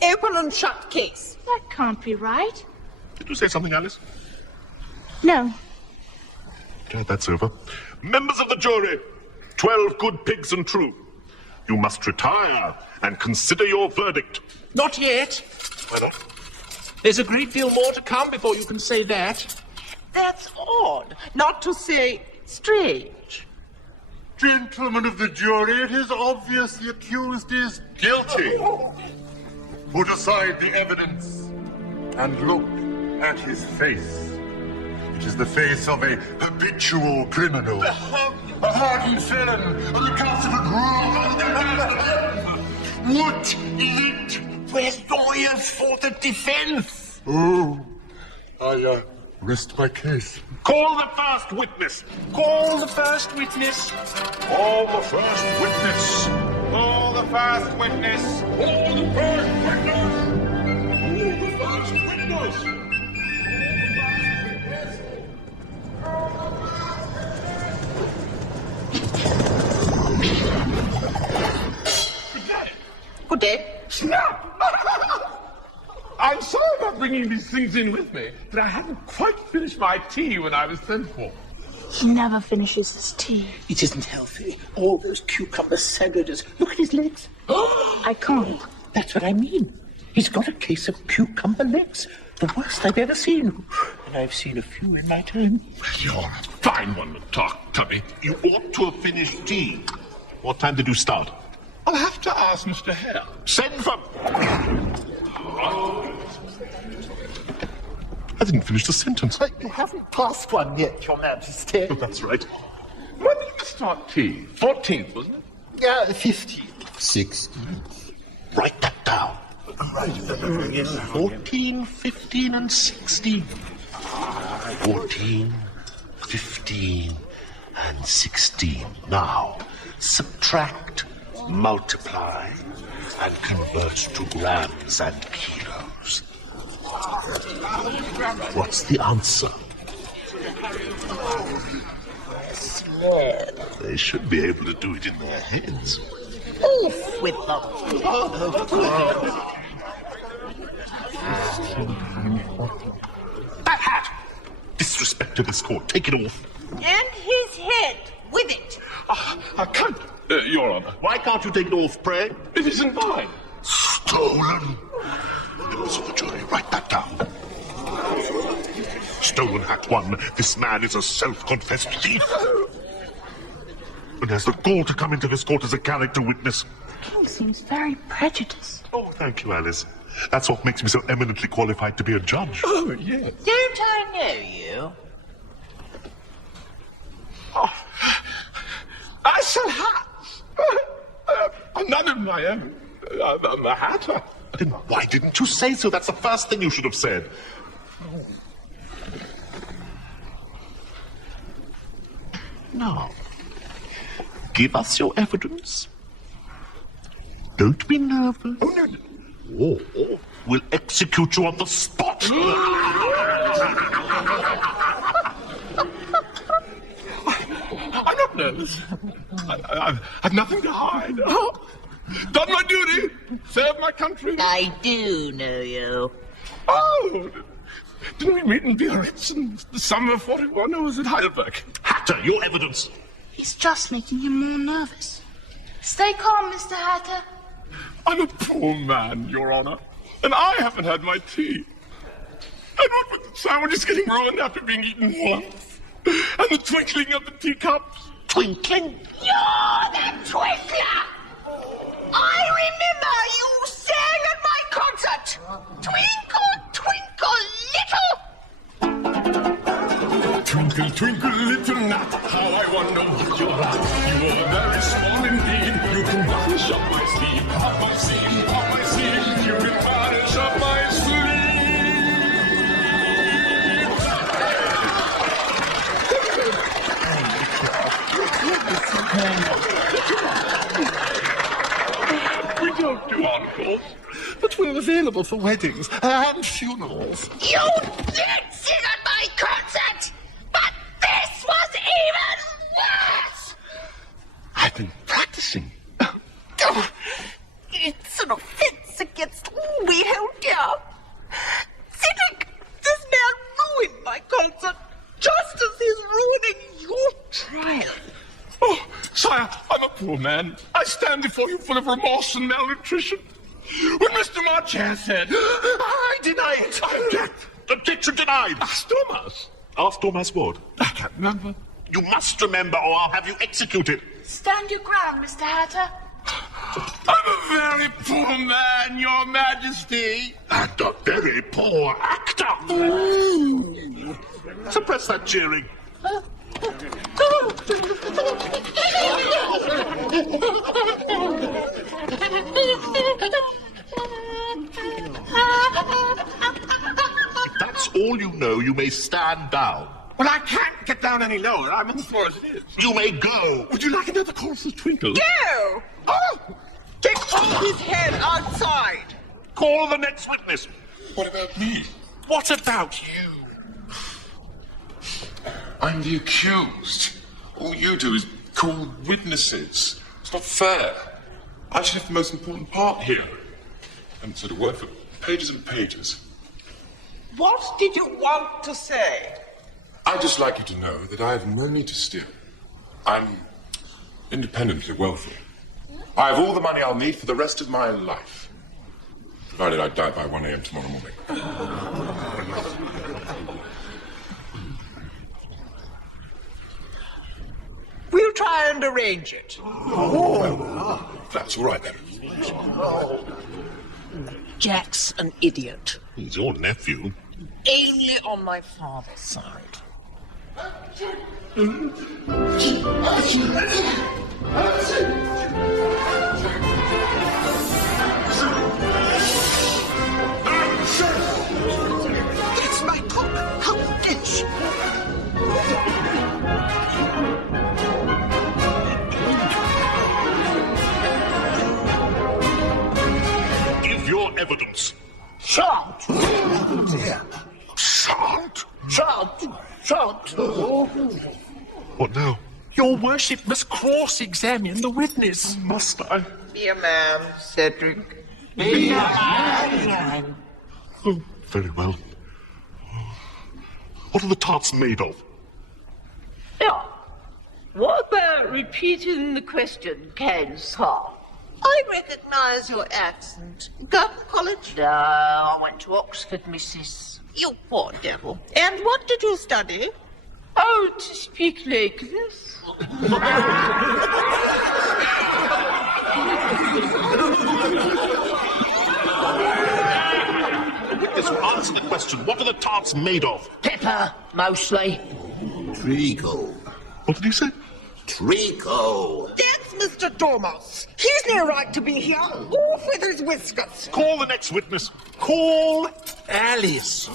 Open and shut case. That can't be right. Did you say something, Alice? No. Okay, that's over. Members of the jury, 12 good pigs and true. You must retire and consider your verdict. Not yet. Why not? There's a great deal more to come before you can say that. That's odd, not to say strange. Gentlemen of the jury, it is obvious the accused is guilty. Put aside the evidence and look at his face. It is the face of a habitual criminal, a hardened felon, a recalcitrant rogue. What is it? We're lawyers for the defense. Oh, I rest my case. Call the first witness. Call the first witness. Call the first witness. Call the first witness. Call the first witness. Call the first witness. Good day. Snap! I'm sorry about bringing these things in with me, but I hadn't quite finished my tea when I was sent for. He never finishes his tea. It isn't healthy. All those cucumber sandwiches. Look at his legs. I can't. That's what I mean. He's got a case of cucumber legs. The worst I've ever seen. And I've seen a few in my time. You're a fine one to talk, Tubby. You ought to have finished tea. What time did you start? I'll have to ask Mr. Hare. Send for... I didn't finish the sentence. You haven't passed one yet, Your Majesty. Oh, that's right. When did you start tea? 14th, wasn't it? Yeah, 15. 16th. Write that down. Right. 14, 15, and 16. 14, 15, and 16. Now, subtract, multiply, and convert to grams and kilos. What's the answer? They should be able to do it in their heads. Off with them. That hat! Disrespect to this court. Take it off. And his head with it. I can't, Your Honor. Why can't you take it off, pray? It isn't mine. Stolen. Members of the jury, write that down. Stolen hat one. This man is a self-confessed thief. And has the gall to come into this court as a character witness. King seems very prejudiced. Oh, thank you, Alice. That's what makes me so eminently qualified to be a judge. Oh, yes. Don't I know you? Oh, I sell hats. None of my own. I'm a hatter. Then why didn't you say so? That's the first thing you should have said. Now, give us your evidence. Don't be nervous. Oh, no. Or we'll execute you on the spot. I'm not nervous. I've nothing to hide. Done my duty. Served my country. I do know you. Oh, didn't we meet in Biarritz in the summer of 41? I was at Heidelberg. Hatter, your evidence. He's just making him more nervous. Stay calm, Mr. Hatter. I'm a poor man, Your Honor, and I haven't had my tea. And what with the sandwiches getting ruined after being eaten once, and the twinkling of the teacups. Twinkling? You're the twinkler! I remember you sang at my concert. Twinkle, twinkle, little. Twinkle, twinkle, little gnat, how I wonder what you're at. You are very small indeed. You can vanish up my sleeve, up my sleeve, up my sleeve. You can vanish up my sleeve. We don't do encores, but we're available for weddings and funerals. You did sing at my concert, but this was even worse. I've been practicing. It's an offense against all we hold dear. Cedric, this man ruined my concert just as he's ruining your trial. Oh, sire, I'm a poor man. I stand before you full of remorse and malnutrition. When Mr. Marcher said, I deny it. I object. Objection denied. Ask Thomas. Ask Thomas what? I can't remember. You must remember or I'll have you executed. Stand your ground, Mr. Hatter. I'm a very poor man, Your Majesty. And a very poor actor. Suppress that cheering. If that's all you know, you may stand down. Well, I can't get down any lower. I'm on the floor as it is. You may go. Would you like another chorus twinkle? Go! Oh! Take off his head outside. Call the next witness. What about me? What about you? I'm the accused. All you do is call witnesses. It's not fair. I should have the most important part here. I haven't said a word for pages and pages. What did you want to say? I'd just like you to know that I have no need to steal. I'm independently wealthy. I have all the money I'll need for the rest of my life. Provided I die by 1 a.m. tomorrow morning. We'll try and arrange it. Oh, that's all right then. Jack's an idiot. He's your nephew. Only on my father's side. It's my cook. How ditch. Give your evidence. Shout! Dear. Shout! Shout! Shout! What now? Your worship must cross-examine the witness. Must I? Be a man, Cedric. Be a man. Oh, very well. What are the tarts made of? Yeah. What about repeating the question, kind sir? I recognize your accent. Got to college? No, I went to Oxford, missus. You poor devil. And what did you study? Oh, to speak like this. Witness, answer the question. What are the tarts made of? Pepper, mostly. Treacle. What did you say? Treacle. That's Mr. Thomas. He's no right to be here. Off with his whiskers. Call the next witness. Call Alice.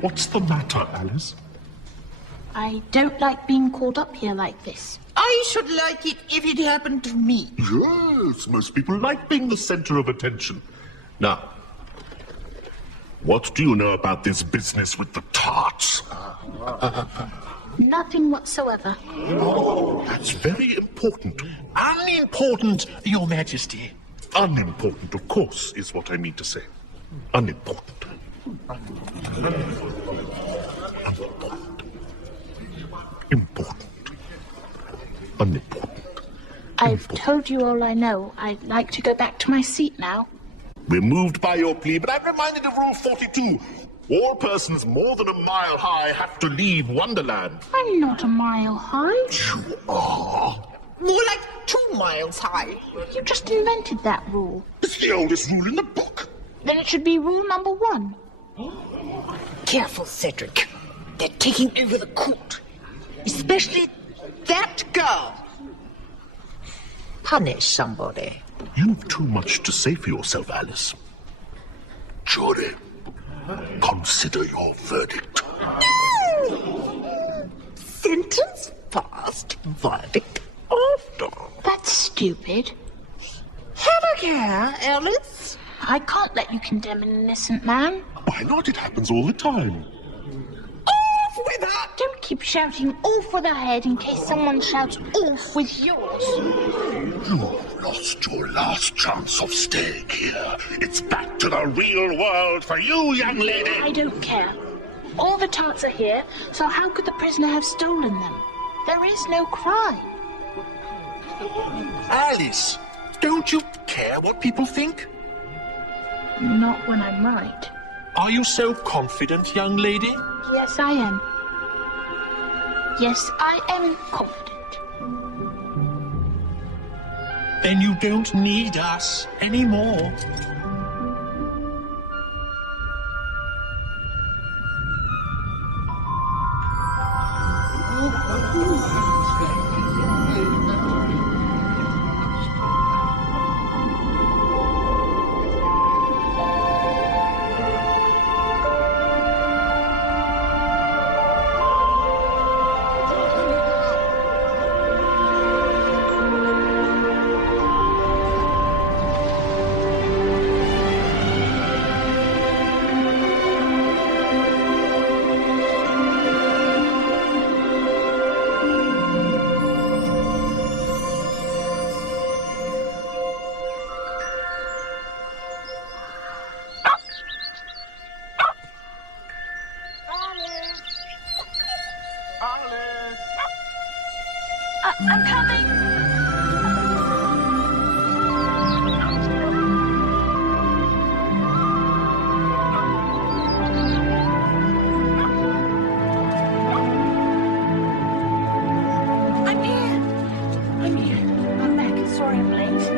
What's the matter, Alice? I don't like being called up here like this. I should like it if it happened to me. Yes, most people like being the center of attention. Now, what do you know about this business with the tarts? Nothing whatsoever. Oh, that's very important. Unimportant, Your Majesty. Unimportant, of course, is what I mean to say. Unimportant. Important. Unimportant. I've told you all I know. I'd like to go back to my seat now. We're moved by your plea, but I'm reminded of Rule 42. All persons more than a mile high have to leave Wonderland. I'm not a mile high. You are. More like 2 miles high. You just invented that rule. It's the oldest rule in the book. Then it should be rule number 1. Careful, Cedric. They're taking over the court. Especially that girl. Punish somebody. You've too much to say for yourself, Alice. Jury, consider your verdict. Sentence passed, verdict stupid. Have a care, Alice. I can't let you condemn an innocent man. Why not? It happens all the time. Off with her! Don't keep shouting off with her head in case someone shouts off with yours. You've lost your last chance of staying here. It's back to the real world for you, young lady. I don't care. All the tarts are here, so how could the prisoner have stolen them? There is no crime. Alice, don't you care what people think? Not when I'm right. Are you so confident, young lady? Yes, I am. Yes, I am confident. Then you don't need us anymore. I'm coming. I'm here. I'm back. Sorry I'm late.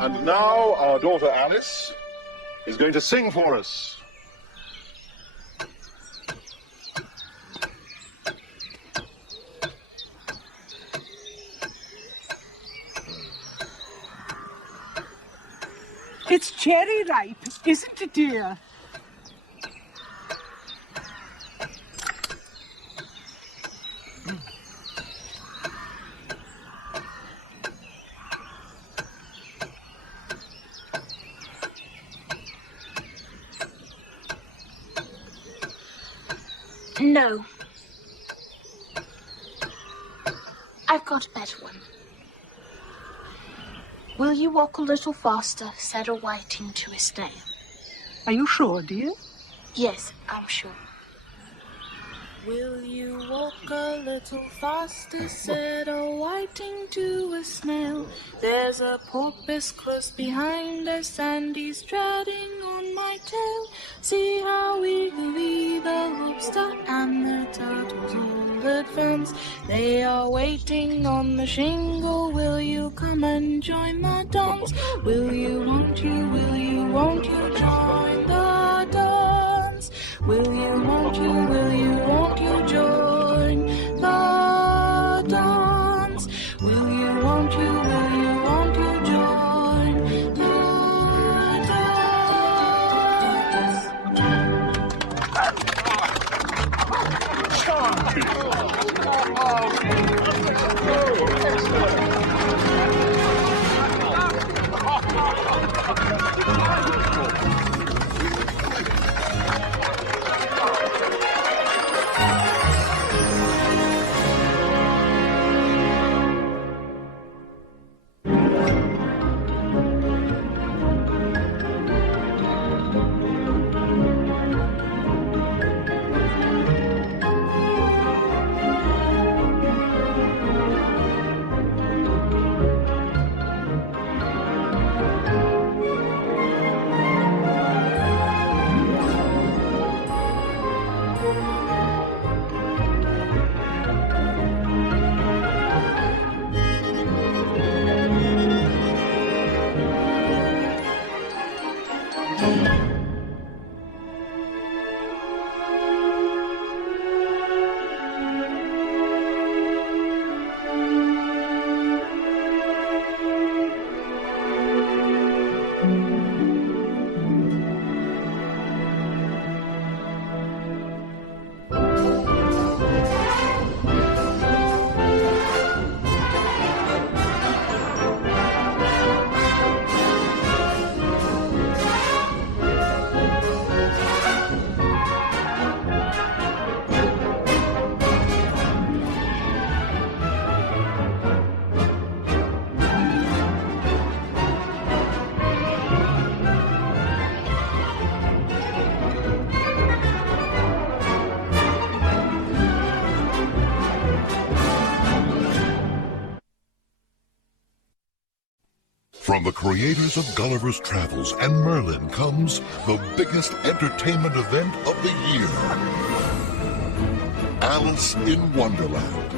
And now our daughter Alice is going to sing for us. It's cherry ripe, isn't it, dear? No. I've got a better one. Will you walk a little faster, said a whiting to a snail. Are you sure, dear? Yes, I'm sure. Will you walk a little faster, said a whiting to a snail. There's a porpoise close behind us, and he's treading on my tail. See how eagerly the lobster and the turtles all advance. They are waiting on the shingle. Will you come and join the dance? Will you, won't you join the dance? Will you, won't you join the dance? Will you, won't you join the From the creators of Gulliver's Travels and Merlin comes the biggest entertainment event of the year. Alice in Wonderland.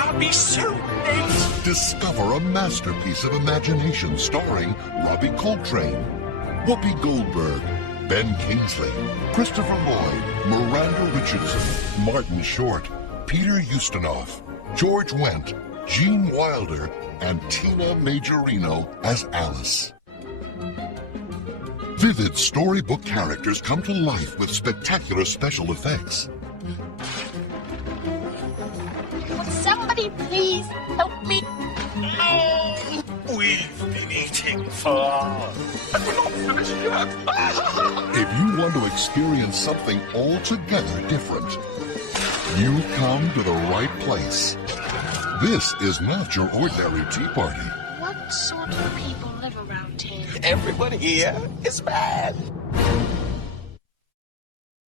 I'll be so late. Discover a masterpiece of imagination starring Robbie Coltrane, Whoopi Goldberg, Ben Kingsley, Christopher Lloyd, Miranda Richardson, Martin Short, Peter Ustinov, George Wendt, Gene Wilder, and Tina Majorino as Alice. Vivid storybook characters come to life with spectacular special effects. Would somebody please help me? We've been eating for hours. And we're not finished yet. If you want to experience something altogether different, you come to the right place. This is not your ordinary tea party. What sort of people live around here? Everyone here is mad.